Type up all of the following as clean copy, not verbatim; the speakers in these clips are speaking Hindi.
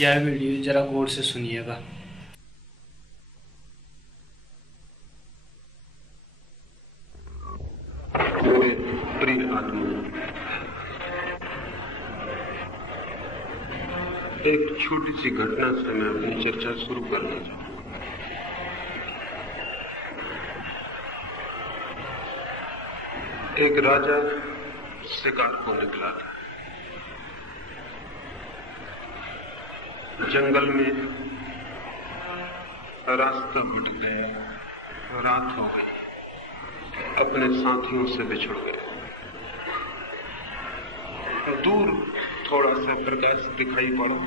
यह वीडियो जरा गौर से सुनिएगा। मेरे प्रिय आत्मा, एक छोटी सी घटना से मैं अपनी चर्चा शुरू करना चाहूंगा। एक राजा शिकार को निकला था। जंगल में रास्ता भटक गया, रात हो गई, अपने साथियों से बिछुड़ गए। दूर थोड़ा सा प्रकाश दिखाई पड़ा,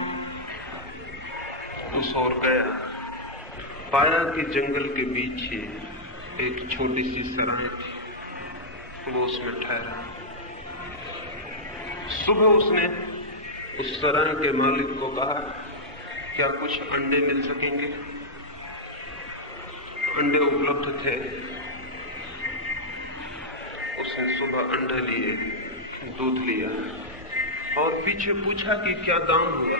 उस ओर गया, पाया कि जंगल के बीच ही एक छोटी सी सराय थी। वो उसमें ठहरा। सुबह उसने उस सराय के मालिक को कहा, क्या कुछ अंडे मिल सकेंगे? अंडे उपलब्ध थे। उसने सुबह अंडे लिए, दूध लिया और पीछे पूछा कि क्या दाम हुआ।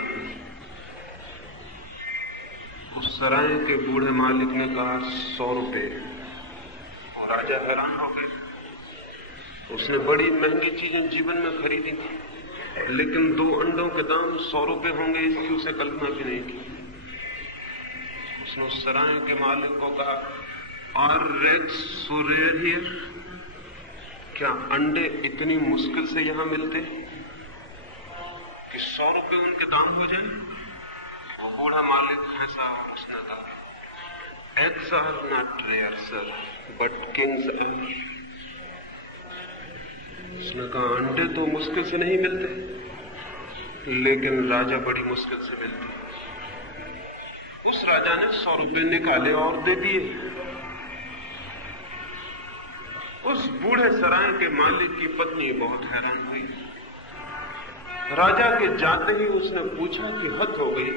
उस सराय के बूढ़े मालिक ने कहा 100 रुपए। और राजा हैरान हो गए। उसने बड़ी महंगी चीजें जीवन में खरीदी थी, लेकिन 2 अंडों के दाम 100 रुपए होंगे, इसकी उसे कल्पना भी नहीं की। उसने उस सराय के मालिक को कहा, आर रेग्स सो रेयर हियर? क्या अंडे इतनी मुश्किल से यहां मिलते कि 100 रुपए उनके दाम हो जाए? वो बूढ़ा मालिक हंसा। उसने कहा, eggs are not rare sir, but kings are. उसने कहा, अंडे तो मुश्किल से नहीं मिलते, लेकिन राजा बड़ी मुश्किल से मिलते। उस राजा ने 100 रुपए निकाले और दे दिए। उस बूढ़े सराय के मालिक की पत्नी बहुत हैरान हुई। राजा के जाते ही उसने पूछा कि हद हो गई,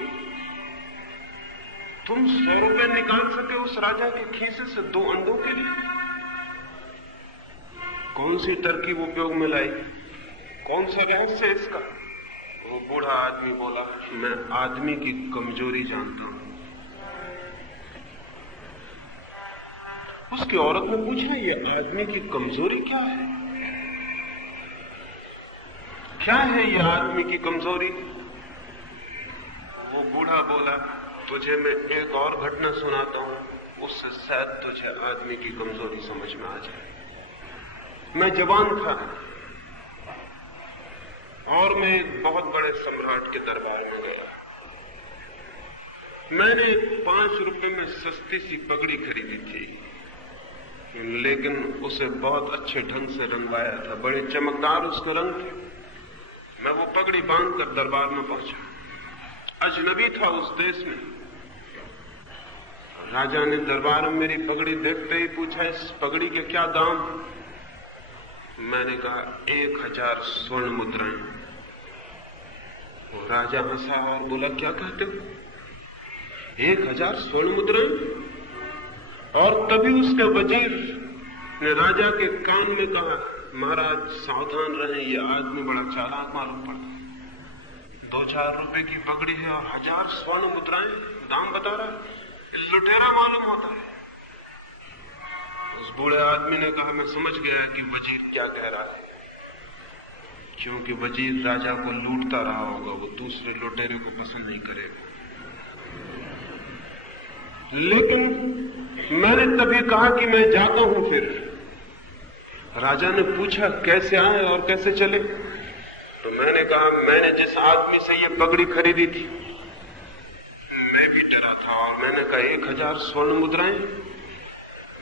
तुम 100 रुपए निकाल सके उस राजा के खीसे से 2 अंडों के लिए? कौन सी तरकीब उपयोग में लाई? कौन सा रहस्य इसका? वो बूढ़ा आदमी बोला, मैं आदमी की कमजोरी जानता हूं। उसकी औरत ने पूछा, ये आदमी की कमजोरी क्या है? क्या है ये आदमी की कमजोरी? वो बूढ़ा बोला, तुझे मैं एक और घटना सुनाता हूं, उससे शायद तुझे आदमी की कमजोरी समझ में आ जाए। मैं जवान था और मैं एक बहुत बड़े सम्राट के दरबार में गया। मैंने 5 रुपए में सस्ती सी पगड़ी खरीदी थी, लेकिन उसे बहुत अच्छे ढंग से रंगवाया था, बड़े चमकदार उसके रंग थे। मैं वो पगड़ी बांधकर दरबार में पहुंचा। अजनबी था उस देश में। राजा ने दरबार में मेरी पगड़ी देखते ही पूछा, इस पगड़ी के क्या दाम? मैंने कहा 1000 स्वर्ण मुद्राएं। वो राजा हंसा और बोला, क्या कहते हो? 1000 स्वर्ण मुद्राएं? और तभी उसके वजीर ने राजा के कान में कहा, महाराज सावधान रहें, ये आदमी बड़ा चालाक मालूम पड़ता। 2-4 रुपए की पगड़ी है और 1000 स्वर्ण मुद्राएं दाम बता रहा, लुटेरा मालूम होता है। उस बूढ़े आदमी ने कहा, मैं समझ गया कि वजीर क्या कह रहा है, क्योंकि वजीर राजा को लूटता रहा होगा, वो दूसरे लुटेरे को पसंद नहीं करेगा। लेकिन मैंने तभी कहा कि मैं जाता हूं। फिर राजा ने पूछा, कैसे आए और कैसे चले? तो मैंने कहा, मैंने जिस आदमी से ये पगड़ी खरीदी थी, मैं भी डरा था और मैंने कहा 1000 स्वर्ण मुद्राएं।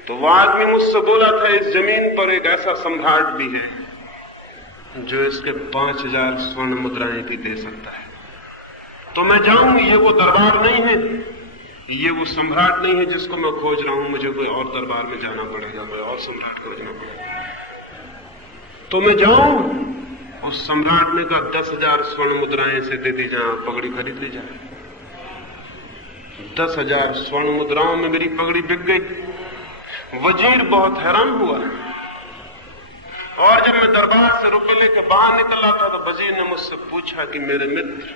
तो वह आदमी मुझसे बोला था, इस जमीन पर एक ऐसा सम्राट भी है जो इसके 5000 स्वर्ण मुद्राएं भी दे सकता है। तो मैं जाऊं, ये वो दरबार नहीं है, ये वो सम्राट नहीं है जिसको मैं खोज रहा हूं। मुझे कोई और दरबार में जाना पड़ेगा, कोई और सम्राट खोजना पड़ेगा। तो मैं जाऊं। उस सम्राट ने कहा, 10,000 स्वर्ण मुद्राएं से दे दी जाए, पगड़ी खरीद ली जाए। 10,000 स्वर्ण मुद्राओं में मेरी पगड़ी बिक गई। वजीर बहुत हैरान हुआ और जब मैं दरबार से रुपए लेकर बाहर निकल रहा था तो वजीर ने मुझसे पूछा कि मेरे मित्र,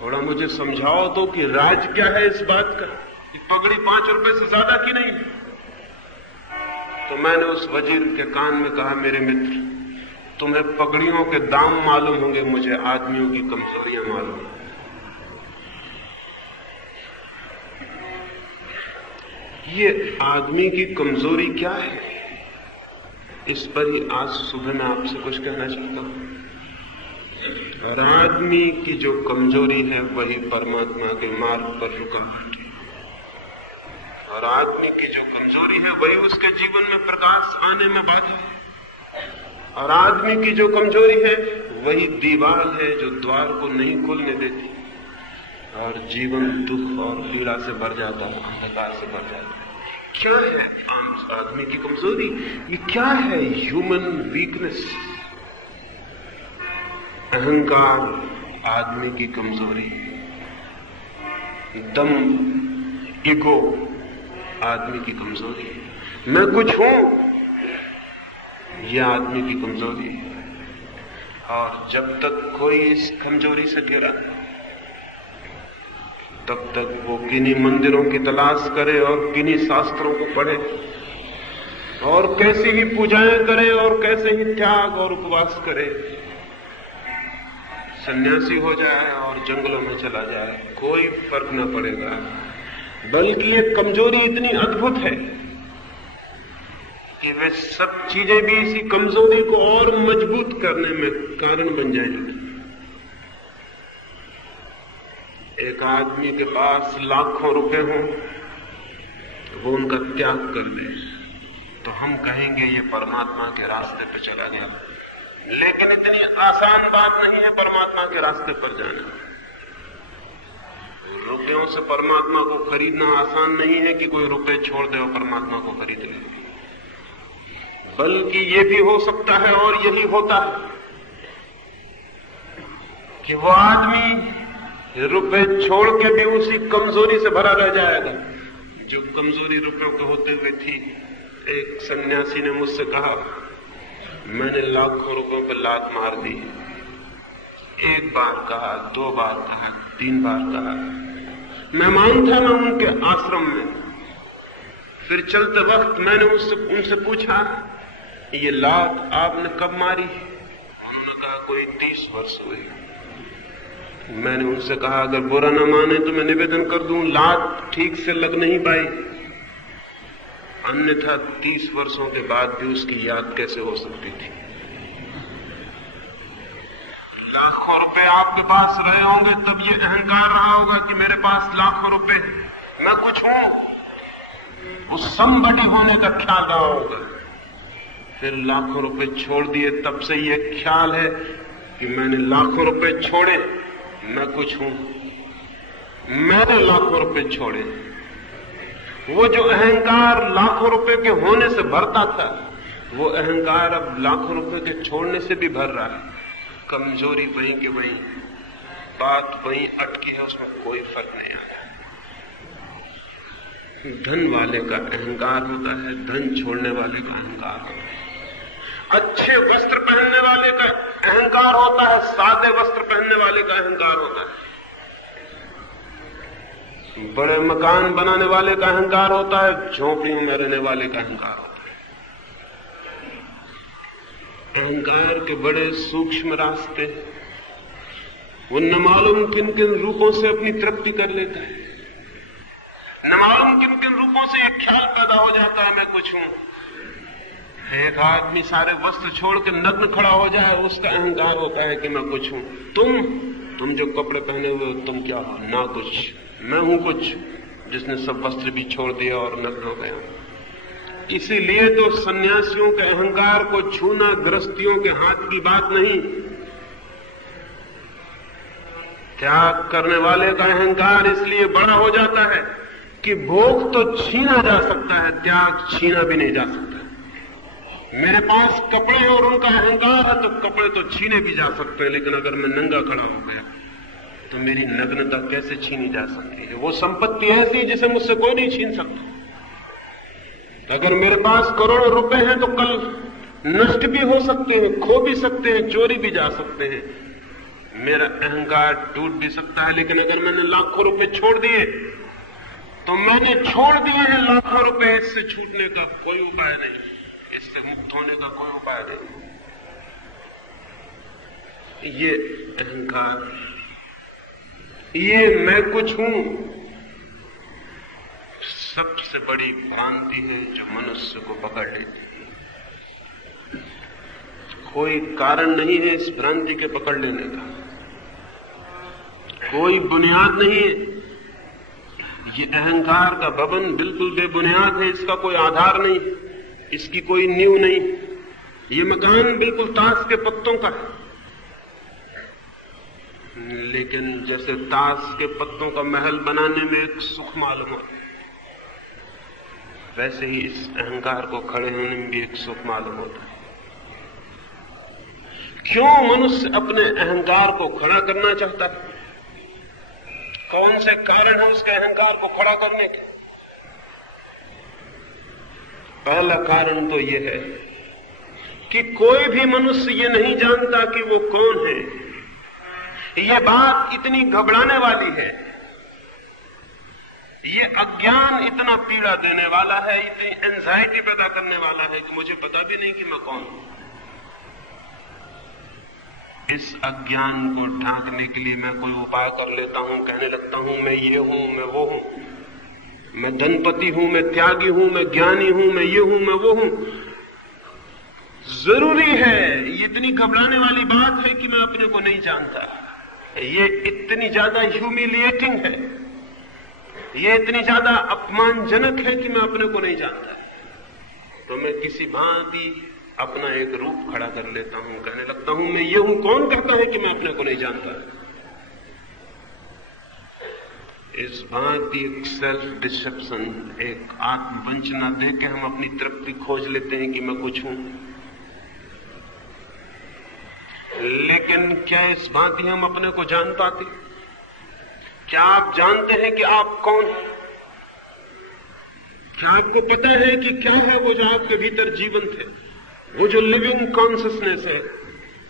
थोड़ा मुझे समझाओ तो कि राज क्या है इस बात का कि पगड़ी 5 रुपए से ज्यादा की नहीं। तो मैंने उस वजीर के कान में कहा, मेरे मित्र, तुम्हें पगड़ियों के दाम मालूम होंगे, मुझे आदमियों की कमजोरियां मालूम हैं। ये आदमी की कमजोरी क्या है, इस पर ही आज सुबह मैं आपसे कुछ कहना चाहता हूं। और आदमी की जो कमजोरी है वही परमात्मा के मार्ग पर रुकावट है, और आदमी की जो कमजोरी है वही उसके जीवन में प्रकाश आने में बाधा है, और आदमी की जो कमजोरी है वही दीवार है जो द्वार को नहीं खोलने देती, और जीवन दुख और पीड़ा से भर जाता है, अंधकार से भर जाता है। क्या है आदमी की कमजोरी? ये क्या है? ह्यूमन वीकनेस, अहंकार आदमी की कमजोरी, दम, ईगो आदमी की कमजोरी, मैं कुछ हूं, यह आदमी की कमजोरी है। और जब तक कोई इस कमजोरी से घिरा तब तक वो किन्हीं मंदिरों की तलाश करे और किन्हीं शास्त्रों को पढ़े और कैसी ही पूजाएं करे और कैसे ही त्याग और उपवास करे, सन्यासी हो जाए और जंगलों में चला जाए, कोई फर्क न पड़ेगा। बल्कि ये कमजोरी इतनी अद्भुत है कि वे सब चीजें भी इसी कमजोरी को और मजबूत करने में कारण बन जाएंगी। एक आदमी के पास लाखों रुपए हों तो वो उनका त्याग कर दे तो हम कहेंगे ये परमात्मा के रास्ते पर चला गया। लेकिन इतनी आसान बात नहीं है परमात्मा के रास्ते पर जाना। रुपयों से परमात्मा को खरीदना आसान नहीं है कि कोई रुपए छोड़ दे और परमात्मा को खरीद ले, बल्कि ये भी हो सकता है और यही होता है कि वो आदमी रुपए छोड़ के भी उसी कमजोरी से भरा रह जाएगा जो कमजोरी रुपयों के होते हुए थी। एक सन्यासी ने मुझसे कहा, मैंने लाखों रुपयों पर लात मार दी, 1 बार कहा, 2 बार कहा, 3 बार कहा। मेहमान था मैं उनके आश्रम में। फिर चलते वक्त मैंने उनसे पूछा, ये लात आपने कब मारी? उन्होंने कहा कोई 30 वर्ष हुए। मैंने उनसे कहा, अगर बुरा न माने तो मैं निवेदन कर दूं, लात ठीक से लग नहीं पाई, अन्यथा 30 वर्षों के बाद भी उसकी याद कैसे हो सकती थी? लाखों रुपए आपके पास रहे होंगे तब ये अहंकार रहा होगा कि मेरे पास लाखों रुपए, मैं कुछ हूं, उस somebody होने का ख्याल रहा होगा। फिर लाखों रुपए छोड़ दिए तब से ये ख्याल है कि मैंने लाखों रुपए छोड़े, मैं कुछ हूं, मैंने लाखों रुपए छोड़े। वो जो अहंकार लाखों रुपए के होने से भरता था, वो अहंकार अब लाखों रुपए के छोड़ने से भी भर रहा है। कमजोरी वहीं के वहीं, बात वहीं अटकी है, उसमें कोई फर्क नहीं आता। धन वाले का अहंकार होता है, धन छोड़ने वाले का अहंकार होता है। अच्छे वस्त्र पहनने वाले का अहंकार होता है, सादे वस्त्र पहनने वाले का अहंकार होता है। बड़े मकान बनाने वाले का अहंकार होता है, झोपड़ियों में रहने वाले का अहंकार होता है। अहंकार के बड़े सूक्ष्म रास्ते, वो न मालूम किन किन रूपों से अपनी तृप्ति कर लेता है, न मालूम किन किन रूपों से एक ख्याल पैदा हो जाता है मैं कुछ हूं। एक आदमी सारे वस्त्र छोड़ के नग्न खड़ा हो जाए, उसका अहंकार होता है कि मैं कुछ हूं। तुम जो कपड़े पहने हुए हो, तुम क्या हो? ना कुछ, मैं हूं कुछ, जिसने सब वस्त्र भी छोड़ दिया और नग्न हो गया। इसीलिए तो सन्यासियों के अहंकार को छूना गृहस्थियों के हाथ की बात नहीं। त्याग करने वाले का अहंकार इसलिए बड़ा हो जाता है कि भोग तो छीना जा सकता है, त्याग छीना भी नहीं जा सकता। मेरे पास कपड़े और उनका अहंकार है तो कपड़े तो छीने भी जा सकते हैं, लेकिन अगर मैं नंगा खड़ा हो गया तो मेरी नग्नता कैसे छीनी जा सकती है? वो संपत्ति ऐसी जिसे मुझसे कोई नहीं छीन सकता। अगर मेरे पास करोड़ों रुपए हैं तो कल नष्ट भी हो सकते हैं, खो भी सकते हैं, चोरी भी जा सकते हैं। मेरा अहंकार टूट भी सकता है, लेकिन अगर मैंने लाखों रुपए छोड़ दिए तो मैंने छोड़ दिए हैं लाखों रुपए। इससे छूटने का कोई उपाय नहीं, इससे मुक्त होने का कोई उपाय नहीं। ये अहंकार, ये मैं कुछ हूं, सबसे बड़ी भ्रांति है जो मनुष्य को पकड़ लेती है। कोई कारण नहीं है इस भ्रांति के पकड़ लेने का, कोई बुनियाद नहीं है। ये अहंकार का भवन बिल्कुल बेबुनियाद है, इसका कोई आधार नहीं, इसकी कोई नींव नहीं। ये मकान बिल्कुल ताश के पत्तों का है, लेकिन जैसे ताश के पत्तों का महल बनाने में एक सुख मालूम होता, वैसे ही इस अहंकार को खड़े होने में भी एक सुख मालूम होता है। क्यों मनुष्य अपने अहंकार को खड़ा करना चाहता है? कौन से कारण है उसके अहंकार को खड़ा करने के? पहला कारण तो यह है कि कोई भी मनुष्य ये नहीं जानता कि वो कौन है। यह बात इतनी घबराने वाली है, ये अज्ञान इतना पीड़ा देने वाला है, इतनी एंजाइटी पैदा करने वाला है कि मुझे पता भी नहीं कि मैं कौन हूं। इस अज्ञान को ढांकने के लिए मैं कोई उपाय कर लेता हूं, कहने लगता हूं मैं ये हूं, मैं वो हूं, मैं धनपति हूं, मैं त्यागी हूं, मैं ज्ञानी हूं, मैं ये हूं, मैं वो हूं। जरूरी है, ये इतनी घबराने वाली बात है कि मैं अपने को नहीं जानता। ये इतनी ज्यादा ह्यूमिलिएटिंग है, ये इतनी ज्यादा अपमानजनक है कि मैं अपने को नहीं जानता। तो मैं किसी भांति अपना एक रूप खड़ा कर लेता हूं, कहने लगता हूं मैं ये हूं। कौन कहता है कि मैं अपने को नहीं जानता? इस भांति एक सेल्फ डिसेप्शन, एक आत्मवंचना देके हम अपनी तृप्ति खोज लेते हैं कि मैं कुछ हूं। लेकिन क्या इस भांति हम अपने को जान पाते? क्या आप जानते हैं कि आप कौन हैं? क्या आपको पता है कि क्या है वो जो आपके भीतर जीवंत है? वो जो लिविंग कॉन्शियसनेस है,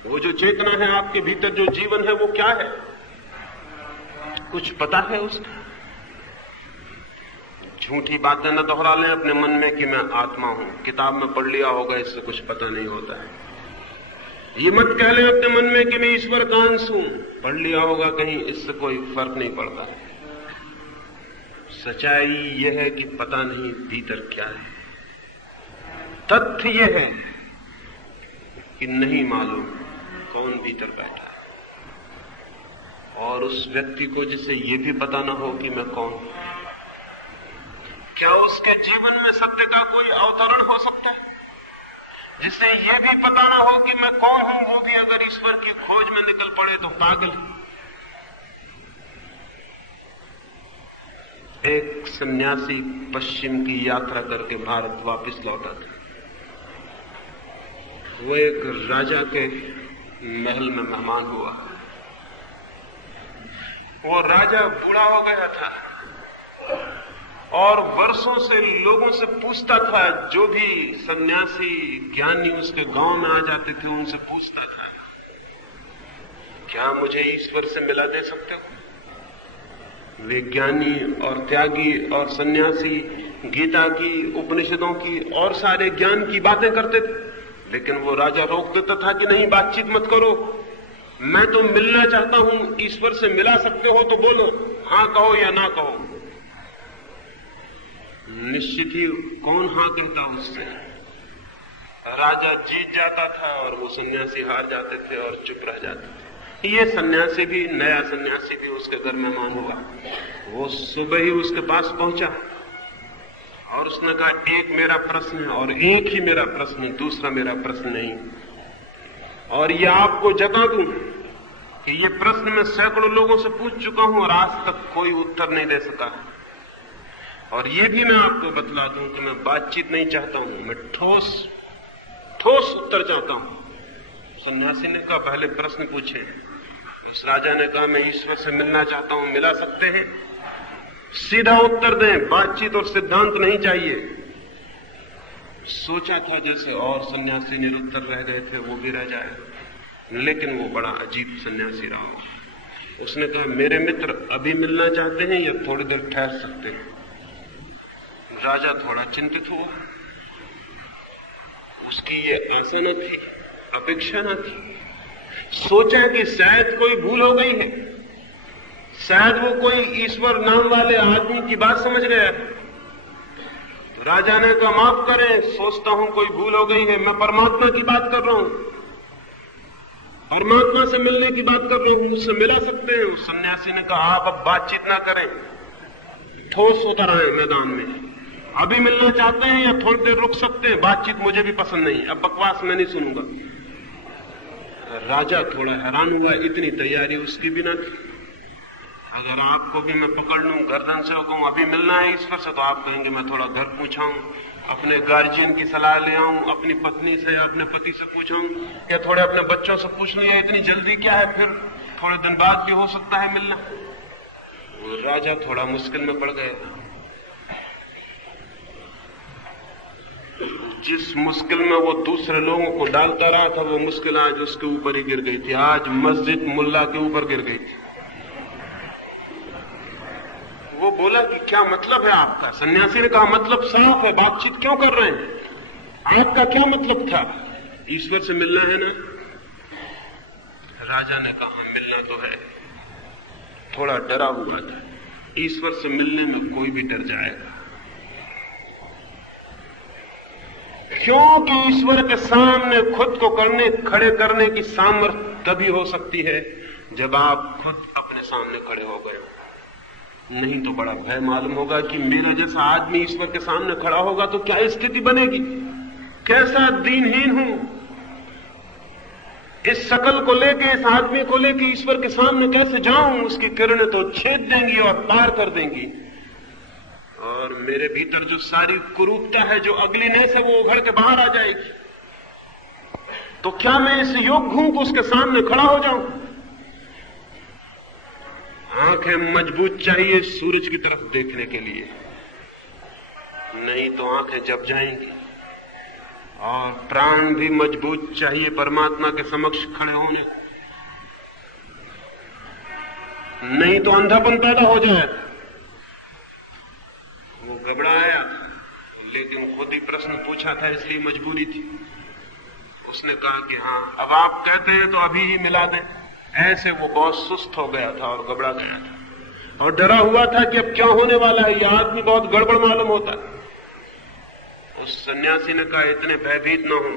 वो जो चेतना है आपके भीतर, जो जीवन है, वो क्या है? कुछ पता है उसका? झूठी बातें न दोहरा लें अपने मन में कि मैं आत्मा हूं। किताब में पढ़ लिया होगा, इससे कुछ पता नहीं होता है। ये मत कह लें अपने मन में कि मैं ईश्वर का अंश हूं, पढ़ लिया होगा कहीं, इससे कोई फर्क नहीं पड़ता। सच्चाई यह है कि पता नहीं भीतर क्या है। तथ्य यह है कि नहीं मालूम कौन भीतर बैठा है। और उस व्यक्ति को जिसे ये भी पता ना हो कि मैं कौन हूं, क्या उसके जीवन में सत्य का कोई अवतरण हो सकता है? जिससे यह भी पता ना हो कि मैं कौन हूं, वो भी अगर ईश्वर की खोज में निकल पड़े तो पागल है। एक सन्यासी पश्चिम की यात्रा करके भारत वापस लौटा था। वो एक राजा के महल में मेहमान हुआ। वो राजा बूढ़ा हो गया था और वर्षों से लोगों से पूछता था, जो भी सन्यासी ज्ञानी उसके गांव में आ जाते थे उनसे पूछता था, क्या मुझे ईश्वर से मिला दे सकते हो? वे ज्ञानी और त्यागी और सन्यासी गीता की, उपनिषदों की और सारे ज्ञान की बातें करते थे, लेकिन वो राजा रोक देता था कि नहीं, बातचीत मत करो, मैं तो मिलना चाहता हूं, ईश्वर से मिला सकते हो तो बोलो, हां कहो या ना कहो। निश्चित ही कौन हां कहता उससे? राजा जीत जाता था और वो सन्यासी हार जाते थे और चुप रह जाते थे। ये सन्यासी भी, नया सन्यासी भी उसके घर मेहमान हुआ। वो सुबह ही उसके पास पहुंचा और उसने कहा, एक मेरा प्रश्न है और एक ही मेरा प्रश्न है, दूसरा मेरा प्रश्न नहीं। और ये आपको जता दूं कि ये प्रश्न मैं सैकड़ों लोगों से पूछ चुका हूं और आज तक कोई उत्तर नहीं दे सका। और ये भी मैं आपको बतला दूं कि मैं बातचीत नहीं चाहता हूं, मैं ठोस उत्तर चाहता हूं। सन्यासी ने कहा, पहले प्रश्न पूछे। उस राजा ने कहा, मैं ईश्वर से मिलना चाहता हूं, मिला सकते हैं? सीधा उत्तर दें, बातचीत और सिद्धांत नहीं चाहिए। सोचा था जैसे और सन्यासी निरुत्तर रह गए थे, वो भी रह जाए। लेकिन वो बड़ा अजीब सन्यासी रहा। उसने कहा, मेरे मित्र अभी मिलना चाहते हैं या थोड़ी देर ठहर सकते हैं? राजा थोड़ा चिंतित हुआ। उसकी ये आशा न थी, अपेक्षा न थी। सोचा कि शायद कोई भूल हो गई है, शायद वो कोई ईश्वर नाम वाले आदमी की बात समझ गया। तो राजा ने कहा, माफ करें, सोचता हूं कोई भूल हो गई है, मैं परमात्मा की बात कर रहा हूं, परमात्मा से मिलने की बात कर रहा हूं, मुझसे मिला सकते हैं? उस सन्यासी ने कहा, आप अब बातचीत ना करें, ठोस उतर आए मैदान में। अभी मिलना चाहते हैं या थोड़ी देर रुक सकते हैं? बातचीत मुझे भी पसंद नहीं, अब बकवास मैं नहीं सुनूंगा। राजा थोड़ा हैरान हुआ, इतनी तैयारी उसकी भी ना थी। अगर आपको भी मैं पकड़ लूं, गर्दन से कहूं अभी मिलना है ईश्वर से, तो आप कहेंगे मैं थोड़ा घर पूछाऊं, अपने गार्जियन की सलाह ले आऊं, अपनी पत्नी से या अपने पति से पूछूं, या थोड़े अपने बच्चों से पूछ लूं, या इतनी जल्दी क्या है, फिर थोड़े दिन बाद भी हो सकता है मिलना। वो राजा थोड़ा मुश्किल में पड़ गया। जिस मुश्किल में वो दूसरे लोगों को डालता रहा था, वो मुश्किल आज उसके ऊपर ही गिर गई थी। आज मस्जिद मुल्ला के ऊपर गिर गई थी। वो बोला कि क्या मतलब है आपका? सन्यासी ने कहा, मतलब साफ है, बातचीत क्यों कर रहे हैं? आपका क्या मतलब था? ईश्वर से मिलना है ना? राजा ने कहा, मिलना तो है। थोड़ा डरा हुआ था, ईश्वर से मिलने में कोई भी डर जाएगा, क्योंकि ईश्वर के सामने खुद को खड़े करने की सामर्थ्य तभी हो सकती है जब आप खुद अपने सामने खड़े हो गए। नहीं तो बड़ा भय मालूम होगा कि मेरा जैसा आदमी ईश्वर के सामने खड़ा होगा तो क्या स्थिति बनेगी, कैसा दीनहीन हूं। इस शकल को लेके, इस आदमी को लेके ईश्वर के सामने कैसे जाऊं? उसकी किरणें तो छेद देंगी और पार कर देंगी, और मेरे भीतर जो सारी कुरूपता है, जो अगलीनेस है, वो उघड़ के बाहर आ जाएगी। तो क्या मैं इस योग्य हूं कि उसके सामने खड़ा हो जाऊं? आंखें मजबूत चाहिए सूरज की तरफ देखने के लिए, नहीं तो आंखें जब जाएंगी। और प्राण भी मजबूत चाहिए परमात्मा के समक्ष खड़े होने, नहीं तो अंधापन पैदा हो जाएगा। वो घबराया, लेकिन खुद ही प्रश्न पूछा था, इसलिए मजबूरी थी। उसने कहा कि हाँ, अब आप कहते हैं तो अभी ही मिला दें। ऐसे वो बहुत सुस्त हो गया था और घबरा गया था और डरा हुआ था कि अब क्या होने वाला है, यह आदमी बहुत गड़बड़ मालूम होता है। उस सन्यासी ने कहा, इतने भयभीत न हो,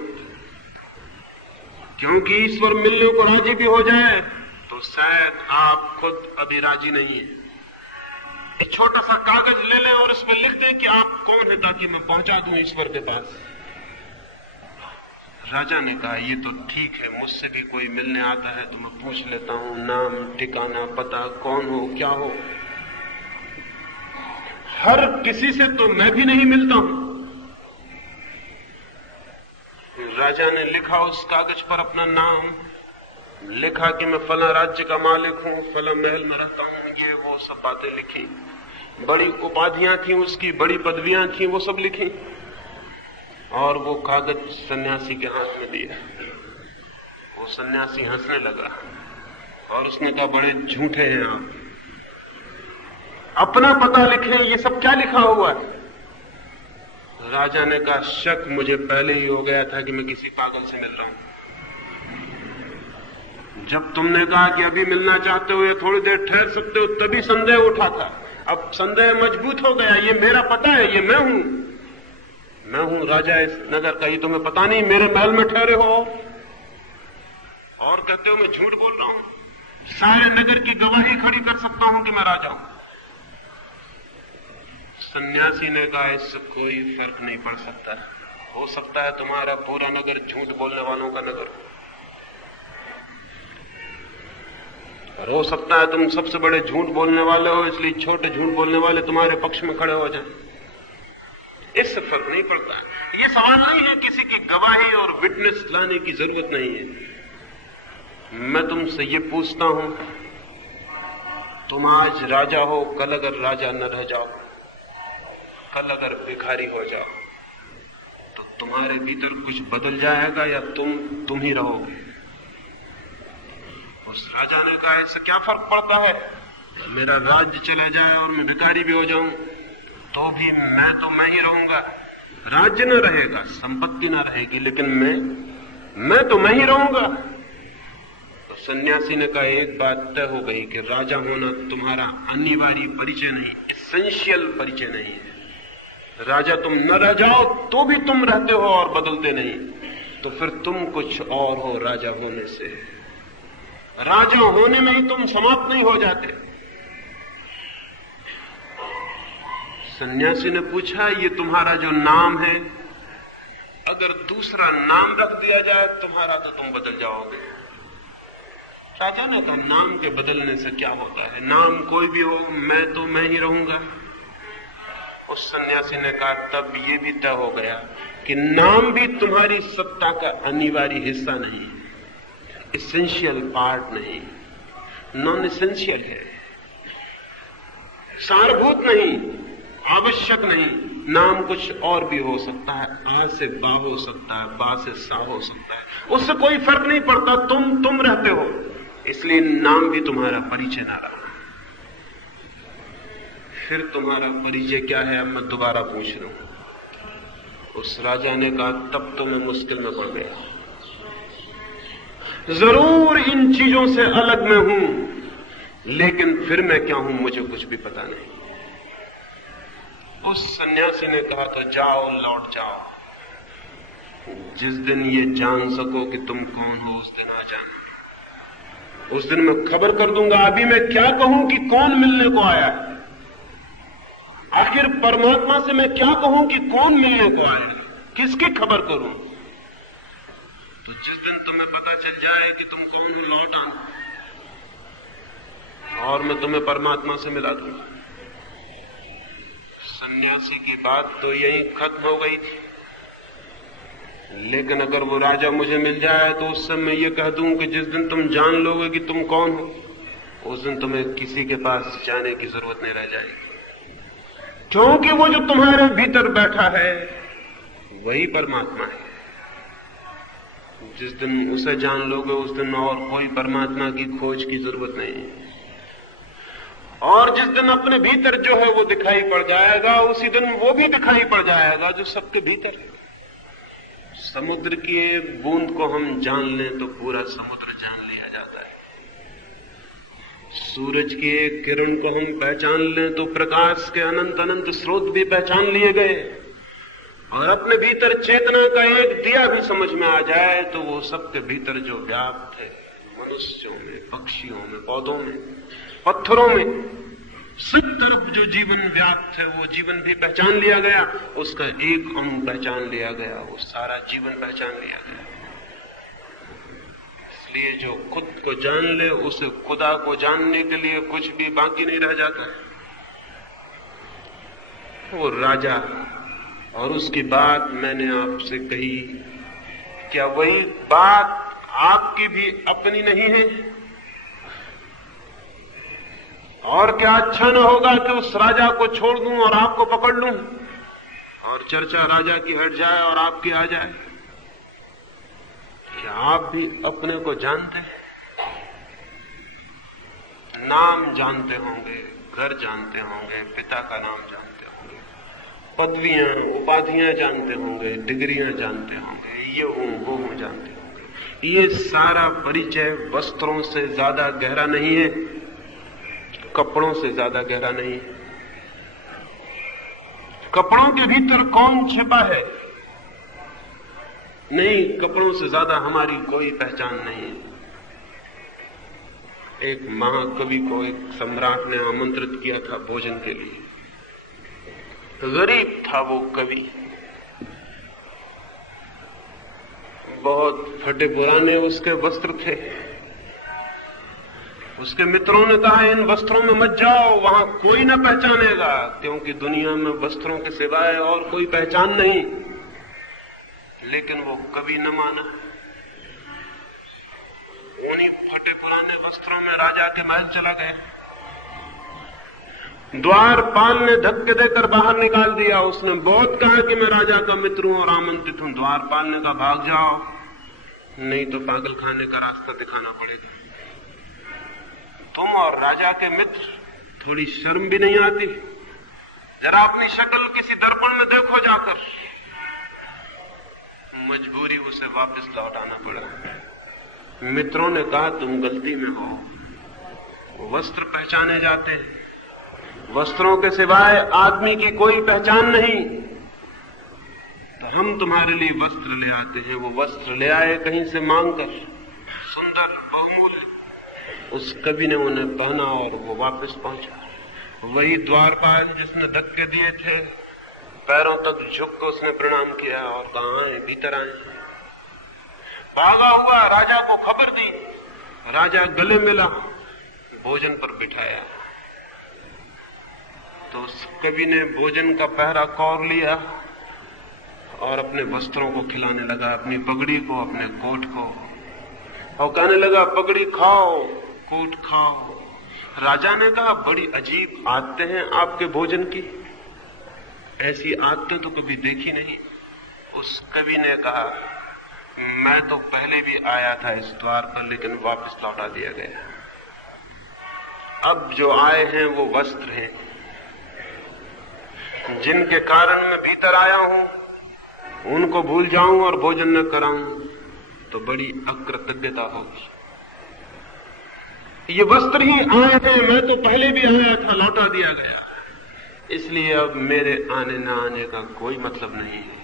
क्योंकि ईश्वर मिलने को राजी भी हो जाए तो शायद आप खुद अभी राजी नहीं है। एक छोटा सा कागज ले लें और इस पर लिख दें कि आप कौन है, ताकि मैं पहुंचा दूं ईश्वर के पास। राजा ने कहा, ये तो ठीक है, मुझसे भी कोई मिलने आता है तो मैं पूछ लेता हूं, नाम, ठिकाना, पता, कौन हो, क्या हो। हर किसी से तो मैं भी नहीं मिलता हूं। राजा ने लिखा उस कागज पर अपना नाम, लिखा कि मैं फला राज्य का मालिक हूं, फला महल में रहता हूं, ये वो सब बातें लिखी। बड़ी उपाधियां थी उसकी, बड़ी पदवियां थी, वो सब लिखी। और वो कागज सन्यासी के हाथ में दिया। वो सन्यासी हंसने लगा और उसने कहा, बड़े झूठे हैं आप, अपना पता लिखे, ये सब क्या लिखा हुआ है? राजा ने कहा, शक मुझे पहले ही हो गया था कि मैं किसी पागल से मिल रहा हूं। जब तुमने कहा कि अभी मिलना चाहते हो या थोड़ी देर ठहर सकते हो, तभी संदेह उठा था। अब संदेह मजबूत हो गया, ये मेरा पता है, ये मैं हूं राजा इस नगर का। ये तुम्हें पता नहीं, मेरे महल में ठहरे हो और कहते हो मैं झूठ बोल रहा हूं। सारे नगर की गवाही खड़ी कर सकता हूं कि मैं राजा हूं। सन्यासी ने कहा, इससे कोई फर्क नहीं पड़ सकता। हो सकता है तुम्हारा पूरा नगर झूठ बोलने वालों का नगर हो सकता है तुम सबसे बड़े झूठ बोलने वाले हो, इसलिए छोटे झूठ बोलने वाले तुम्हारे पक्ष में खड़े हो जाएं। इससे फर्क नहीं पड़ता। ये सवाल नहीं है, किसी की गवाही और विटनेस लाने की जरूरत नहीं है। मैं तुमसे ये पूछता हूं, तुम आज राजा हो, कल अगर राजा न रह जाओ, कल अगर भिखारी हो जाओ, तो तुम्हारे भीतर कुछ बदल जाएगा या तुम ही रहोगे? उस राजा ने कहा, इससे क्या फर्क पड़ता है, मेरा राज्य चला जाए और मैं भिखारी भी हो जाऊं तो भी मैं ही रहूंगा। राज्य न रहेगा, संपत्ति न रहेगी, लेकिन मैं ही रहूंगा। तो सन्यासी ने कहा, एक बात तय हो गई कि राजा होना तुम्हारा अनिवार्य परिचय नहीं, एसेंशियल परिचय नहीं है। राजा तुम न रह जाओ तो भी तुम रहते हो और बदलते नहीं, तो फिर तुम कुछ और हो राजा होने से। राजा होने में ही तुम समाप्त नहीं हो जाते। सन्यासी ने पूछा, ये तुम्हारा जो नाम है, अगर दूसरा नाम रख दिया जाए तुम्हारा तो तुम बदल जाओगे। राजा ने कहा, नाम के बदलने से क्या होता है, नाम कोई भी हो, मैं ही रहूंगा। उस सन्यासी ने कहा, तब ये भी तय हो गया कि नाम भी तुम्हारी सत्ता का अनिवार्य हिस्सा नहीं, एसेंशियल पार्ट नहीं, नॉन एसेंशियल है, सारभूत नहीं, आवश्यक नहीं। नाम कुछ और भी हो सकता है, आ से बा हो सकता है, बा से सा हो सकता है, उससे कोई फर्क नहीं पड़ता, तुम रहते हो, इसलिए नाम भी तुम्हारा परिचय ना रहा। फिर तुम्हारा परिचय क्या है, अब मैं दोबारा पूछ रहा हूं। उस राजा ने कहा, तब तो मैं मुश्किल में पड़ गया। जरूर इन चीजों से अलग मैं हूं, लेकिन फिर मैं क्या हूं मुझे कुछ भी पता नहीं। उस सन्यासी ने कहा, तो जाओ, लौट जाओ। जिस दिन ये जान सको कि तुम कौन हो, उस दिन आ जाना। उस दिन मैं खबर कर दूंगा। अभी मैं क्या कहूं कि कौन मिलने को आया है? आखिर परमात्मा से मैं क्या कहूं कि कौन मिलने को आया है? किसकी खबर करूं? तो जिस दिन तुम्हें पता चल जाए कि तुम कौन हो, लौट आना और मैं तुम्हें परमात्मा से मिला दूंगा। सन्यासी की बात तो यहीं खत्म हो गई थी, लेकिन अगर वो राजा मुझे मिल जाए तो उससे मैं ये कह दूं कि जिस दिन तुम जान लोगे कि तुम कौन हो, उस दिन तुम्हें किसी के पास जाने की जरूरत नहीं रह जाएगी, क्योंकि वो जो तुम्हारे भीतर बैठा है वही परमात्मा है। जिस दिन उसे जान लोगे उस दिन और कोई परमात्मा की खोज की जरूरत नहीं है। और जिस दिन अपने भीतर जो है वो दिखाई पड़ जाएगा, उसी दिन वो भी दिखाई पड़ जाएगा जो सबके भीतर है। समुद्र की बूंद को हम जान लें तो पूरा समुद्र जान लिया जाता है। सूरज की एक किरण को हम पहचान लें तो प्रकाश के अनंत अनंत स्रोत भी पहचान लिए गए। और अपने भीतर चेतना का एक दिया भी समझ में आ जाए तो वो सबके भीतर जो व्याप्त है, मनुष्यों में, पक्षियों में, पौधों में, पत्थरों में, सब तरफ जो जीवन व्याप्त है वो जीवन भी पहचान लिया गया, उसका एक अंग पहचान लिया गया, वो सारा जीवन पहचान लिया गया। इसलिए जो खुद को जान ले उसे खुदा को जानने के लिए कुछ भी बाकी नहीं रह जाता है। वो राजा और उसकी बात मैंने आपसे कही, क्या वही बात आपकी भी अपनी नहीं है? और क्या अच्छा न होगा कि उस राजा को छोड़ दूं और आपको पकड़ लूं और चर्चा राजा की हट जाए और आपकी आ जाए? क्या आप भी अपने को जानते हैं? नाम जानते होंगे, घर जानते होंगे, पिता का नाम जानते होंगे, पदवियां उपाधियां जानते होंगे, डिग्रियां जानते होंगे, ये हूं वो हूं जानते होंगे। ये सारा परिचय वस्त्रों से ज्यादा गहरा नहीं है, कपड़ों से ज्यादा गहरा नहीं है। कपड़ों के भीतर कौन छिपा है? नहीं, कपड़ों से ज्यादा हमारी कोई पहचान नहीं है। एक महाकवि को एक सम्राट ने आमंत्रित किया था भोजन के लिए। गरीब था वो कवि, बहुत फटे पुराने उसके वस्त्र थे। उसके मित्रों ने कहा, इन वस्त्रों में मत जाओ, वहां कोई न पहचानेगा, क्योंकि दुनिया में वस्त्रों के सिवाय और कोई पहचान नहीं। लेकिन वो कभी न माना। उन्हीं फटे पुराने वस्त्रों में राजा के महल चला गया। द्वारपाल ने धक्के देकर बाहर निकाल दिया। उसने बहुत कहा कि मैं राजा का मित्र हूं और आमंत्रित हूं। द्वारपाल ने कहा, भाग जाओ, नहीं तो पागल खाने का रास्ता दिखाना पड़ेगा। तुम और राजा के मित्र, थोड़ी शर्म भी नहीं आती? जरा अपनी शक्ल किसी दर्पण में देखो जाकर। मजबूरी उसे वापस लौटाना पड़ा। मित्रों ने कहा तुम गलती में हो। वस्त्र पहचाने जाते हैं, वस्त्रों के सिवाय आदमी की कोई पहचान नहीं। तो हम तुम्हारे लिए वस्त्र ले आते हैं। वो वस्त्र ले आए कहीं से मांगकर, सुंदर बहुमूल्य। उस कवि ने उन्हें पहना और वो वापस पहुंचा। वही द्वारपाल जिसने धक्के दिए थे, पैरों तक झुक कर उसने प्रणाम किया और कहा आए, भीतर आए। भागा हुआ राजा को खबर दी। राजा गले मिला, भोजन पर बिठाया। तो उस कवि ने भोजन का पहरा कौर लिया और अपने वस्त्रों को खिलाने लगा, अपनी पगड़ी को, अपने कोट को, और कहने लगा पगड़ी खाओ, कोट खाओ। राजा ने कहा बड़ी अजीब आदतें हैं आपके भोजन की, ऐसी आदतें तो कभी देखी नहीं। उस कवि ने कहा मैं तो पहले भी आया था इस द्वार पर, लेकिन वापस लौटा दिया गया। अब जो आए हैं वो वस्त्र हैं, जिनके कारण मैं भीतर आया हूं। उनको भूल जाऊं और भोजन न कराऊं तो बड़ी अकृतज्ञता होगी। ये वस्त्र ही आए थे, मैं तो पहले भी आया था, लौटा दिया गया। इसलिए अब मेरे आने न आने का कोई मतलब नहीं है।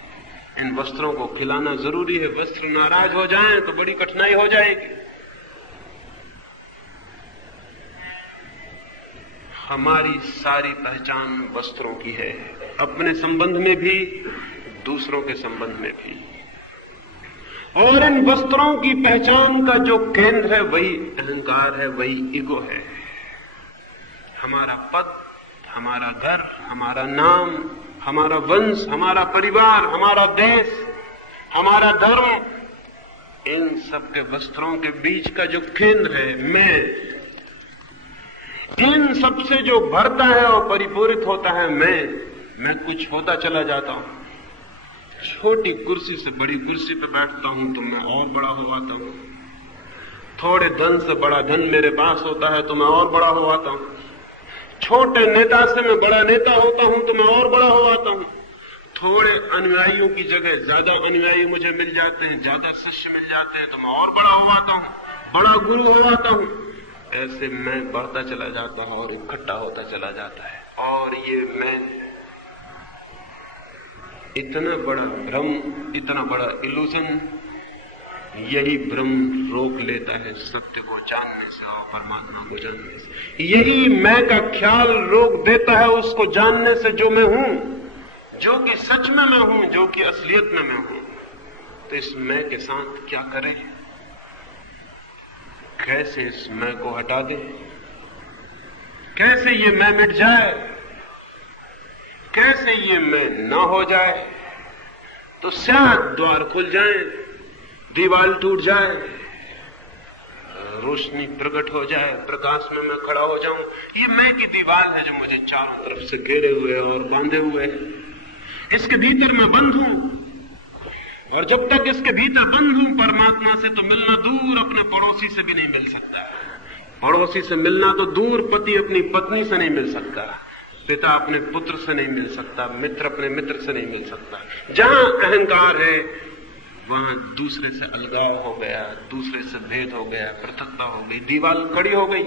इन वस्त्रों को खिलाना जरूरी है। वस्त्र नाराज हो जाएं तो बड़ी कठिनाई हो जाएगी। हमारी सारी पहचान वस्त्रों की है, अपने संबंध में भी, दूसरों के संबंध में भी। और इन वस्त्रों की पहचान का जो केंद्र है वही अहंकार है, वही ईगो है। हमारा पद, हमारा घर, हमारा नाम, हमारा वंश, हमारा परिवार, हमारा देश, हमारा धर्म, इन सब के वस्त्रों के बीच का जो केंद्र है मैं, इन सबसे जो भरता है और परिपूरित होता है मैं कुछ होता चला जाता हूं। छोटी कुर्सी से बड़ी कुर्सी पे बैठता हूं तो मैं और बड़ा हो आता हूं। थोड़े धन से बड़ा धन मेरे पास होता है तो मैं और बड़ा हो आता हूं। छोटे नेता से मैं बड़ा नेता होता हूं तो मैं और बड़ा हो आता हूं। थोड़े अनुयायियों की जगह ज्यादा अनुयायी मुझे मिल जाते हैं, ज्यादा शिष्य मिल जाते हैं तो मैं और बड़ा हो आता हूं, बड़ा गुरु हो आता हूं। ऐसे मैं बढ़ता चला जाता हूं और इकट्ठा होता चला जाता है। और ये मैं इतना बड़ा भ्रम, इतना बड़ा इल्यूजन, यही भ्रम रोक लेता है सत्य को जानने से और परमात्मा को जानने से। यही मैं का ख्याल रोक देता है उसको जानने से जो मैं हूं, जो कि सच में मैं हूं, जो कि असलियत में मैं हूं। तो इस मैं के साथ क्या करें? कैसे इस मैं को हटा दें? कैसे ये मैं मिट जाए? कैसे ये मैं ना हो जाए? तो शायद द्वार खुल जाए, दीवार टूट जाए, रोशनी प्रकट हो जाए, प्रकाश में मैं खड़ा हो जाऊं। ये मैं की दीवार है जो मुझे चारों तरफ से घेरे हुए और बांधे हुए है। इसके भीतर मैं बंद हूं और जब तक इसके भीतर बंद हूं परमात्मा से तो मिलना दूर, अपने पड़ोसी से भी नहीं मिल सकता। पड़ोसी से मिलना तो दूर, पति अपनी पत्नी से नहीं मिल सकता, पिता अपने पुत्र से नहीं मिल सकता, मित्र अपने मित्र से नहीं मिल सकता। जहां अहंकार है वहां दूसरे से अलगाव हो गया, दूसरे से भेद हो गया, पृथकता हो गई, दीवार खड़ी हो गई।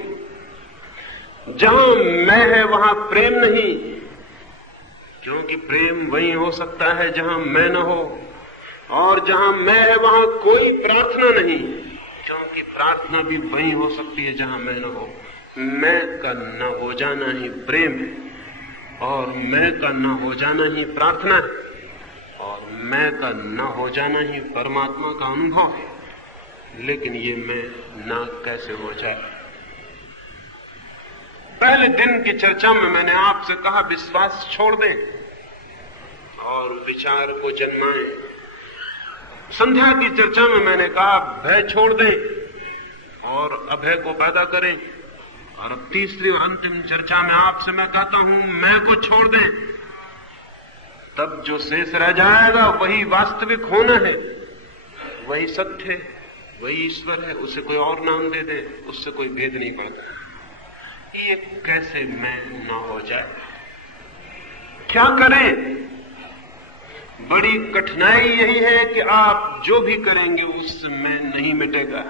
जहां मैं है वहां प्रेम नहीं, क्योंकि प्रेम वहीं हो सकता है जहां मैं न हो। और जहां मैं है वहां कोई प्रार्थना नहीं, क्योंकि प्रार्थना भी वहीं हो सकती है जहां मैं न हो। मैं का न हो जाना ही प्रेम है और मैं का न हो जाना ही प्रार्थना है और मैं का न हो जाना ही परमात्मा का अनुभव है। लेकिन ये मैं ना कैसे हो जाए? पहले दिन की चर्चा में मैंने आपसे कहा विश्वास छोड़ दें और विचार को जन्माएं। संध्या की चर्चा में मैंने कहा भय छोड़ दें और अभय को पैदा करें। और अब तीसरी और अंतिम चर्चा में आपसे मैं कहता हूं मैं को छोड़ दें। तब जो शेष रह जाएगा वही वास्तविक होना है, वही सत्य है, वही ईश्वर है। उसे कोई और नाम दे दे, उससे कोई भेद नहीं पड़ता। ये कैसे मैं न हो जाए? क्या करें? बड़ी कठिनाई यही है कि आप जो भी करेंगे उससे मैं नहीं मिटेगा,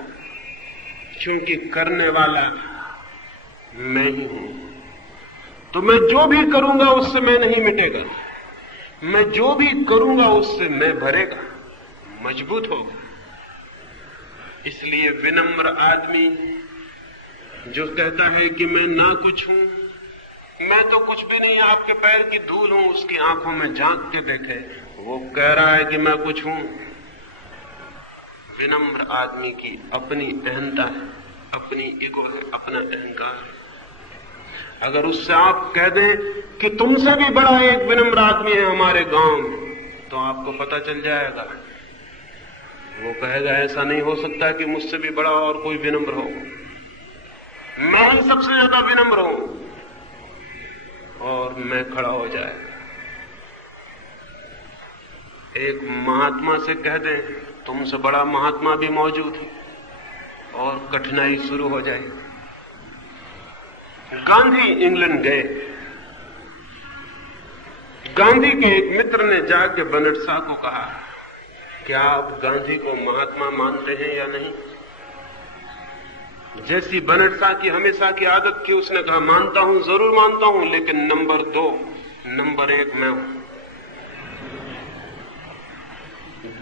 क्योंकि करने वाला मैं ही हूं। तो मैं जो भी करूंगा उससे मैं नहीं मिटेगा, मैं जो भी करूंगा उससे मैं भरेगा, मजबूत होगा। इसलिए विनम्र आदमी जो कहता है कि मैं ना कुछ हूं, मैं तो कुछ भी नहीं, आपके पैर की धूल हूं, उसकी आंखों में झांक के देखे, वो कह रहा है कि मैं कुछ हूं। विनम्र आदमी की अपनी अहंता है, अपनी ईगो है, अपना अहंकार है। अगर उससे आप कह दें कि तुमसे भी बड़ा एक विनम्र आदमी है हमारे गांव में, तो आपको पता चल जाएगा। वो कहेगा ऐसा नहीं हो सकता कि मुझसे भी बड़ा और कोई विनम्र हो, मैं ही सबसे ज्यादा विनम्र हूं, और मैं खड़ा हो जाएगा। एक महात्मा से कह दें तुमसे बड़ा महात्मा भी मौजूद है, और कठिनाई शुरू हो जाएगी। गांधी इंग्लैंड गए। गांधी के एक मित्र ने जाके बनट शाह को कहा, क्या आप गांधी को महात्मा मानते हैं या नहीं? जैसी बनट शाह की हमेशा की आदत थी, उसने कहा मानता हूं, जरूर मानता हूं, लेकिन नंबर 2, नंबर 1 मैं हूं।